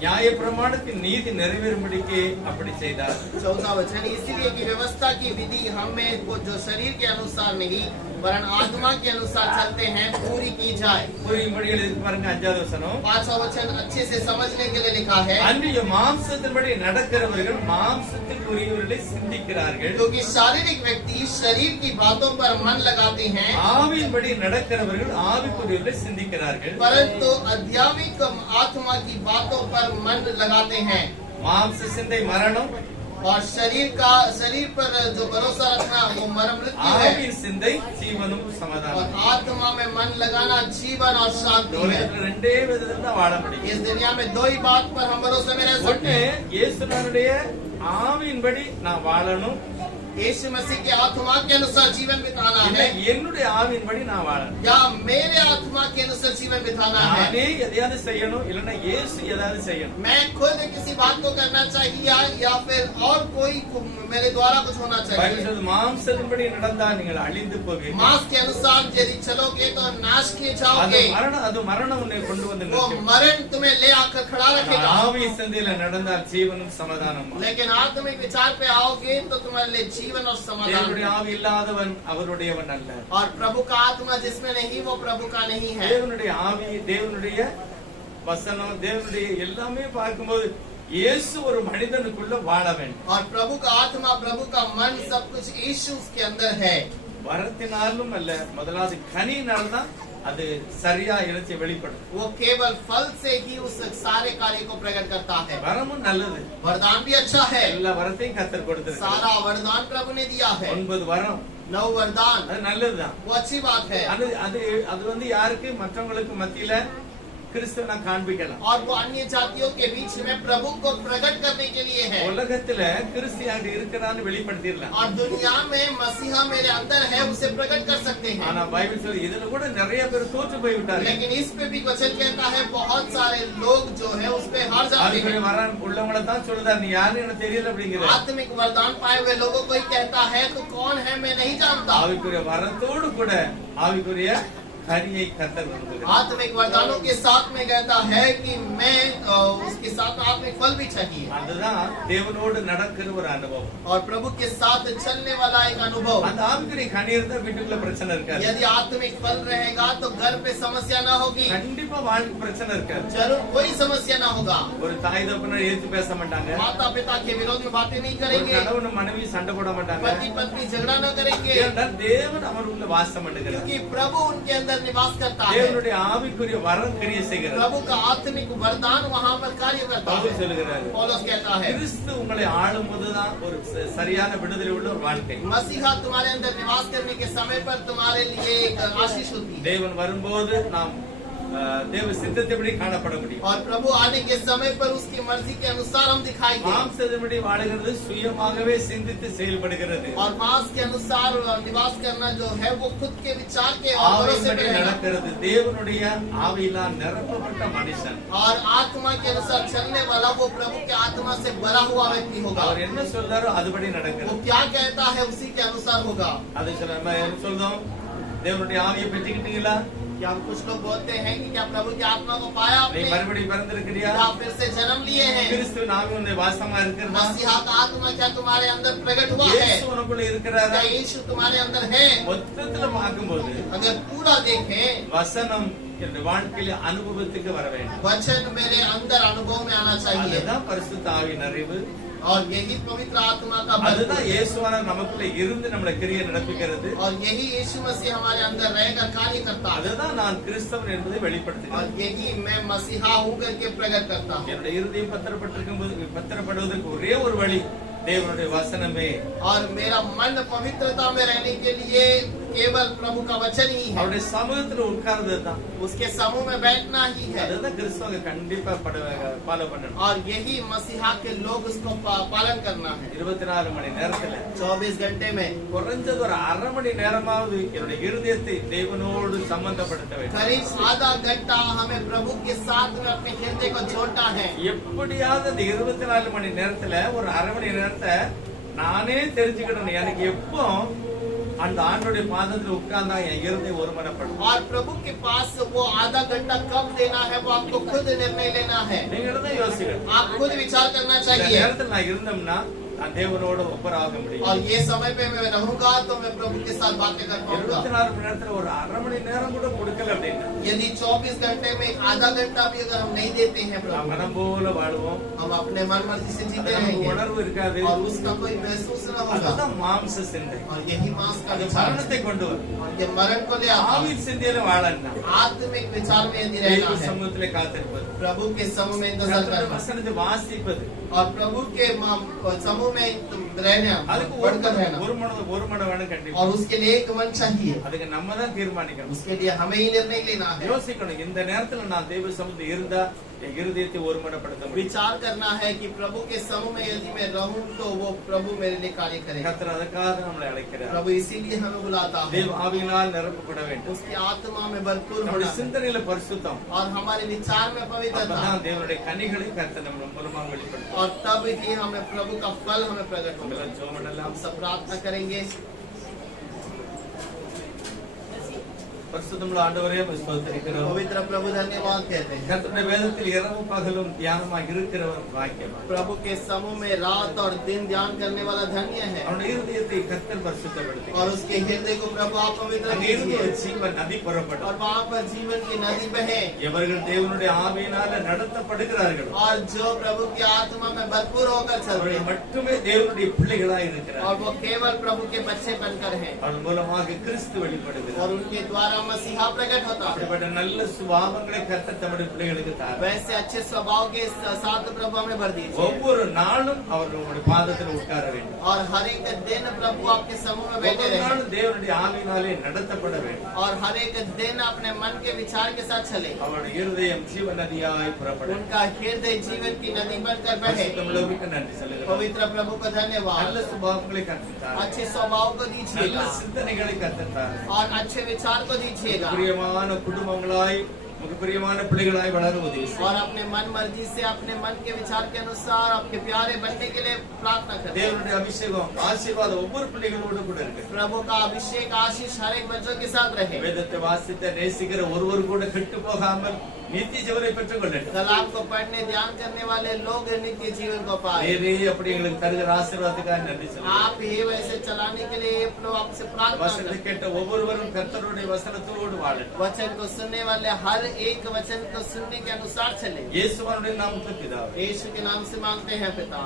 நியாயப்பிரமாணத்தின் நீதி நிறைவேறும்படிக்கு அப்படி செய்தார். 14वां वचन, इसलिए कि व्यवस्था की विधि हमें को जो शरीर के अनुसार नहीं वरन आत्मा के अनुसार चलते हैं पूरी की जाए। புரியும்படி எழுதி பாருங்க. 5வது வசனம், 5वां वचन अच्छे से समझने के लिए लिखा है, அன்றைய மாம்சத்தின்படி நடக்கிறவர்கள் மாம்சத்துக்குரியவர்களை சிந்திக்கிறார்கள், क्योंकि शारीरिक व्यक्ति शरीर की बातों पर मन लगाते हैं, ஆவியின்படி நடக்கிறவர்கள் ஆவிக்குரியவர்களை சிந்திக்கிறார்கள். परंतु आध्यात्मिक आत्मा की बातों पर मन लगाते हैं। மாம்ச சிந்தை மரணம், और शरीर पर जो भरोसा रखना वो मृत्यु है, ஆவியின் சிந்தை ஜீவனும் और சமாதானம். आत्मा में मन लगाना जीवन और शांति है। உலகத்துல ரெண்டே விதத்துல தான் வாழ முடியும். इस दुनिया में दो ही बात पर हम भरोसे में रह सकते ஒண்ணு, हैं, இயேசுவினுடைய ஆவியின்படி நான் வாழணும், यीशु मसीह के आत्मा के अनुसार जीवन बिताना இல்ல है, என்னுடைய ஆவியின்படி நான் வாழணும். या मेरे आत्मा के अनुसार जीवन बिताना है। நானே எதையாவது செய்யணும், இல்லைன்னா இயேசு ஏதாவது செய்யணும். मैं खुद किसी बात को करना चाहिए या फिर और कोई मेरे द्वारा कुछ होना பைபிள் चाहिए। சொல்லுது, மாம்சத்தின்படி நடந்தா நீங்கள் அழிந்து போவீர்கள். मांस के अनुसार यदि चलोगे तो नाश किए அது जाओगे, மரணம் உன்னை கொண்டு வந்து वो நிறுத்தும். मरण तुम्हें ले आकर खड़ा रखेगा। ஆவி சிந்தையில நடந்தால் ஜீவனும் சமாதானம். लेकिन आत्मिक विचार पे आओगे तो तुम्हारे लिए जीवन और समाधान தேவனுடைய है। ஆவி இல்லாதவன் அவருடையவன் அல்ல. और प्रभु का आत्मा जिसमें नहीं वो प्रभु का नहीं है। தேவனுடைய ஆவி, தேவனுடைய வசனம், தேவனுடைய எல்லாமே பார்க்கும்போது இயேசு ஒரு மனிதனுக்குள்ள வாழ வேண்டும். और प्रभु का आत्मा, प्रभु का मन, सब कुछ यीशु उसके अंदर है। வரத்தினாலும் அல்ல, முதலாவது கனியினால் தான் அது சரியா இணைச்சி வெளிப்படும். वो केवल फल से ही उस सारे कार्य को प्रकट करता है। வரமும் நல்லது, वरदान भी अच्छा है। எல்லா வரத்தையும் கர்த்தர் கொடுத்திருக்கிறார். सारा वरदान प्रभु ने दिया है। 9 வரம், 9 वरदान, அது நல்லதுதான். वो अच्छी बात है। அது வந்து யாருக்கு? மற்றவங்களுக்கு மத்தியில கிறிஸ்துவ நான் காண்பிக்கலாம். और वो अन्य जातियों के बीच में प्रभु को प्रकट करने के लिए है। உலகத்துல கிறிஸ்து அங்க இருக்கிறான்னு வெளிப்படுத்திடலாம். और दुनिया में मसीहा मेरे अंदर है, उसे प्रकट कर सकते हैं। ஆனா பைபிள் சொல்லி இதுல கூட நிறைய பேர் தோற்று போய் விட்டார்கள். लेकिन इस पे भी वचन कहता है बहुत सारे लोग जो है उस पे हार जाते ஆவிக்குரிய हैं। வரம் உள்ளவங்கள தான் சொல்றாரு, நீ யாருன்னு எனக்கு தெரியல அப்படிங்கிற. आत्मिक वरदान पाए हुए लोगों को ही कहता है तो कौन है मैं नहीं जानता। ஆவிக்குரிய வரத்தோடு கூட ஆவிக்குரிய கனியை கர்த்தர் கொடுக்கிறார். आत्मिक वरदानों के साथ में कहता है कि मैं उसके साथ आत्मिक फल भी चाहिए। அதுதான் தேவனோடு நடக்கிற ஒரு அனுபவம். और प्रभु के साथ चलने वाला एक अनुभव। அந்த ஆவிக்குரிய கனி இருந்தா வீட்டுக்குள்ள பிரச்சனை இருக்காது. यदि आत्मिक फल रहेगा तो घर पे समस्या ना होगी, கண்டிப்பா வாழ்க்கை பிரச்சனை இருக்காது. जरूर कोई समस्या ना होगा। ஒரு தாய் தகப்பனை எதிர்த்து பேச மாட்டாங்க. माता पिता के विरोध में बातें नहीं ஒரு करेंगे, கணவன் மனைவி சண்டை போட மாட்டாங்க. पति पत्नी झगड़ा न करेंगे, ஏனென்றால் தேவன் அவருக்குள்ள வாசம் பண்ணுகிறார். क्योंकि प्रभु उनके अंदर निवास करता है। தேவனுடைய ஆவிக்குரிய வரம் கிரியை செய்கிறார். प्रभु का आत्मिक वरदान वहाँ पर कार्य करता है। பவுல் சொல்லுகிறார், पौलुस कहता है கிறிஸ்து உங்களை ஆளும்போதுதான் ஒரு சரியான விடுதலை உள்ள ஒரு வாழ்க்கை. मसीहा तुम्हारे अंदर निवास करने के समय पर तुम्हारे लिए एक आशीष होती है। தேவன் வரும்போது நாம் தேவ சித்தத்தைப்படி காணப்பட முடியும். और प्रभु आने के समय पर उसकी मर्जी के अनुसार हम दिखाई दें। மாம்சத்தின்படி வாழுகிறது சுயமாகவே சிந்தித்து செயல்படுகிறது. और मांस के अनुसार निवास करना जो है वो खुद के विचार के और भरोसे पे ஆவியின்படி रहना। நடக்கிறது தேவனுடைய ஆவியினால் நிரப்பப்பட்ட மனுஷன். और आत्मा के अनुसार चलने वाला वो प्रभु के आत्मा से भरा हुआ व्यक्ति होगा। அவர் என்ன சொல்றாரோ அதுபடி वो நடக்கிறது. क्या कहता है उसी के अनुसार होगा। அதை நம்ம சொல்றோம், தேவனுடைய ஆவியை பெற்றுக்கிட்டீங்களா? क्या हम कुछ लोग बोलते हैं कि क्या प्रभु की आत्मा को पाया நீ आपने, மறுபடியும் பிறந்திருக்கிறியா? क्या फिर से जन्म लिए हैं। கிறிஸ்துவின் ஆவி உன்னை வாசமா இருக்கிறதா? मसीहा का आत्मा क्या तुम्हारे अंदर प्रकट हुआ है, இயேசு உனக்குள்ள இருக்கிறாரா? क्या यीशु तुम्हारे अंदर है। மொத்தத்துல பார்க்கும்போது अगर पूरा देखें, வசனம் என்னுடைய வாழ்க்கையில அனுபவத்துக்கு வர வேண்டும். वचन मेरे अंदर अनुभव में आना चाहिए। அதுதான் பரிசுத்த ஆவியின் அறிவு. और यही पवित्र आत्मा का बल, அதுதான் இயேசுவான நமக்குள்ள இருந்து நம்மளை கிரியை நடப்பிக்கிறது. और यही यीशु मसीह हमारे अंदर रहकर कार्य करता है। அதுதான் நான் கிறிஸ்தவன் என்பதை और வெளிப்படுத்துகிறேன். यही मैं मसीहा हूँ करके प्रकट करता हूँ। என்னுடைய இருதயம் பத்திரப்படுவதற்கு ஒரே ஒரு வழி தேவனுடைய வசனமே. और मेरा मन पवित्रता में रहने के लिए केवल प्रभु का वचन ही है, அவருடைய சமூகத்துல உட்கார்ந்தது தான். उसके समूह में बैठना ही है। அதுதான் கிறிஸ்தவங்க கண்டிப்பா ஃபாலோ பண்ணணும். और यही मसीहा के लोग उसको पालन करना है। 24 மணி நேரத்துல 24 घंटे में குறைஞ்சது ஒரு அரை மணி நேரமாவது என்னுடைய இருதயத்தை தேவனோடு சம்பந்தப்படுத்த வேண்டும். करीब आधा घंटा हमें प्रभु के साथ में अपने हृदय को जोड़ना है। எப்படியாவது அந்த 24 மணி நேரத்துல ஒரு அரை மணி நேரத்தை நானே தெரிஞ்சுக்கிடணும். எனக்கு எப்போ அந்த ஆண்டோடைய பாதத்துல உட்கார்ந்தா என் இருதயம் ஒருமனப்படும். और प्रभु के पास वो आधा घंटा कब देना है वो आपको खुद निर्णय लेना है। நீங்களும் தான் யோசிக்கணும். आप खुद विचार करना இந்த चाहिए। நேரத்துல நான் இருந்தோம்னா நான் தேவனோட ஒப்பராக முடியும். और ये समय पे मैं रहूंगा तो मैं प्रभु के साथ बातें कर पाऊंगा। 24 மணி நேரத்துல ஒரு அரை மணி நேரம் கூட கொடுக்கல அப்படின்னா यदि 24 घंटे में आधा घंटा भी अगर हम नहीं देते हैं நான் प्रभु, மனம் போல வாழுவோம். हम अपने मन मर्जी से जीते நமக்கு रहेंगे உணர்வு இருக்காது. और उसका कोई महसूस न होगा। அதுதான் மாம்ச சிந்தை. और यही मांस का அது विचार மரணத்தை கொண்டு வரும். और ये मरण को ले आता है। ஆவின் சிந்தையில வாழன்னா आत्मिक विचार में यदि தெய்வ रहना है, சமூகத்திலே காத்திருப்பது, प्रभु के समूह में इंतजार கர்த்தருடைய करना வசனத்தை வாசிப்பது, और प्रभु के समूह में रहना, அதுக்கு बढ़कर रहना, ஒரு மனம் வேணும் கண்டிப்பா. और उसके लिए एक मन चाहिए। அதுக்கு நம்ம தான் தீர்மானிக்கணும். उसके लिए हमें ही निर्णय लेना है। யோசிக்கணும், இந்த நேரத்துல நான் தெய்வ சமூகத்தில் இருந்தா என் இருதயத்தை ஒருமனப்படுத்த முடியும். विचार करना है कि प्रभु के समूह में यदि मैं रहूं तो वो प्रभु मेरे लिए कार्य करेगा। கர்த்தர் அதுக்காக நம்மளை அழைக்கிறார். प्रभु इसीलिए हमें बुलाता है। தேவ ஆவியினால் நிரப்பப்பட வேண்டும். उसकी आत्मा में भरपूर நம்முடைய होना है சிந்தனையில பரிசுத்தம். और हमारे विचार में पवित्रता, அப்பதான் தேவனுடைய கனிகளை கர்த்தர் நம்ம மூலமாக வெளிப்படுத்தும். और तब ही हमें प्रभु का फल हमें प्रकट होगा। நம்மளாம் ஜெபம் பண்ணலாம். हम सब प्रार्थना करेंगे। பரிசுத்தமுள்ள ஆண்டவரே உம்மை ஸ்தோத்திரிக்கிறோம். पवित्र प्रभु धन्यवाद कहते हैं। கர்த்தருடைய வேதத்தில் இரவும் பகலும் தியானமாக இருக்கிறவர் பாக்கியவான். प्रभु के समूह में रात और दिन ध्यान करने वाला धन्य है அவனுடைய இருதயத்தை கர்த்தர் பரிசுத்தப்படுத்தி और उसके हृदय को प्रभु आप पवित्र அங்கிருந்து कीजिए ஒரு ஜீவன் நதி புறப்படும். और वहाँ पर जीवन की नदी बहे எவர்கள் தேவனுடைய ஆவியினால நடத்தப்படுகிறார்கள் और जो प्रभु की आत्मा में भरपूर होकर चल रहे அவர்கள் हैं மட்டுமே தேவனுடைய பிள்ளைகளாய் இருக்கிறார்கள். और वो केवल प्रभु के बच्चे बनकर हैं அவன் மூலமாக கிறிஸ்து வெளிப்படுகிறார். और उनके द्वारा मसीहा प्रकट होता है। அப்படிப்பட்ட நல்ல சுபாவங்களை கர்த்தர் தம்முடைய பிள்ளைகளுக்கு தார். वैसे अच्छे स्वभाव के साथ प्रभु हमें भर दीजिए ஒவ்வொரு நாளும் அவர்களுடைய பாதத்தில் உட்கார வேண்டும். और हर एक दिन प्रभु आपके समूह में बैठे ஒவ்வொரு रहे நாளும் தேவனுடைய ஆவியினாலே நடத்தப்பட வேண்டும். और हर एक दिन अपने मन के विचार के साथ चले அவருடைய இருதயம் ஜீவ நதியாய் புறப்படும். उनका हृदय जीवन की नदी बनकर बहे। பரிசுத்தமுள்ளவருக்கு நன்றி சொல்லுகிறோம். पवित्र प्रभु को धन्यवाद। நல்ல சுபாவங்களை கர்த்தர் தார். अच्छे स्वभाव को நல்ல दीजिएगा சிந்தனைகளை கர்த்தர் தார். और अच्छे विचार को दीजिएगा பிரியமான குடும்பங்களாய் உமக்கு பிரியமான பிள்ளைகளாய் வளர உதவி செய்யும். और अपने मन मर्जी से अपने मन के विचार के अनुसार आपके प्यारे बनने के लिए प्रार्थना करें। தேவனுடைய அபிஷேகம் ஆசீர்வாதம் ஒவ்வொரு பிள்ளைகளோடு கூட இருக்கு. प्रभु का अभिषेक आशीष हर एक बच्चों के साथ रहे। வேதத்தை வாசித்த நேசிக்கிற ஒருவர் கூட கெட்டு போகாமல் நித்திய ஜீவனை பெற்றுக் கொள்ளட்டும். कलाम को पढ़ने ध्यान करने वाले लोग नित्य जीवन को पाए। வேறே அப்படி எங்களுக்கு தருகிற ஆசீர்வாதத்துக்காக நன்றி சொல்லுகிறோம். आप ये वैसे चलाने के लिए प्रभु आपसे प्रार्थना வசனத்தை करते கேட்ட ஒவ்வொருவரும் கர்த்தருடைய வசனத்தோடு வாழட்டும். वचन को सुनने वाले हर एक वचन को सुनने के अनुसार चले। இயேசுவினுடைய நாமத்தில் பிதாவே यीशु के नाम से मांगते हैं पिता।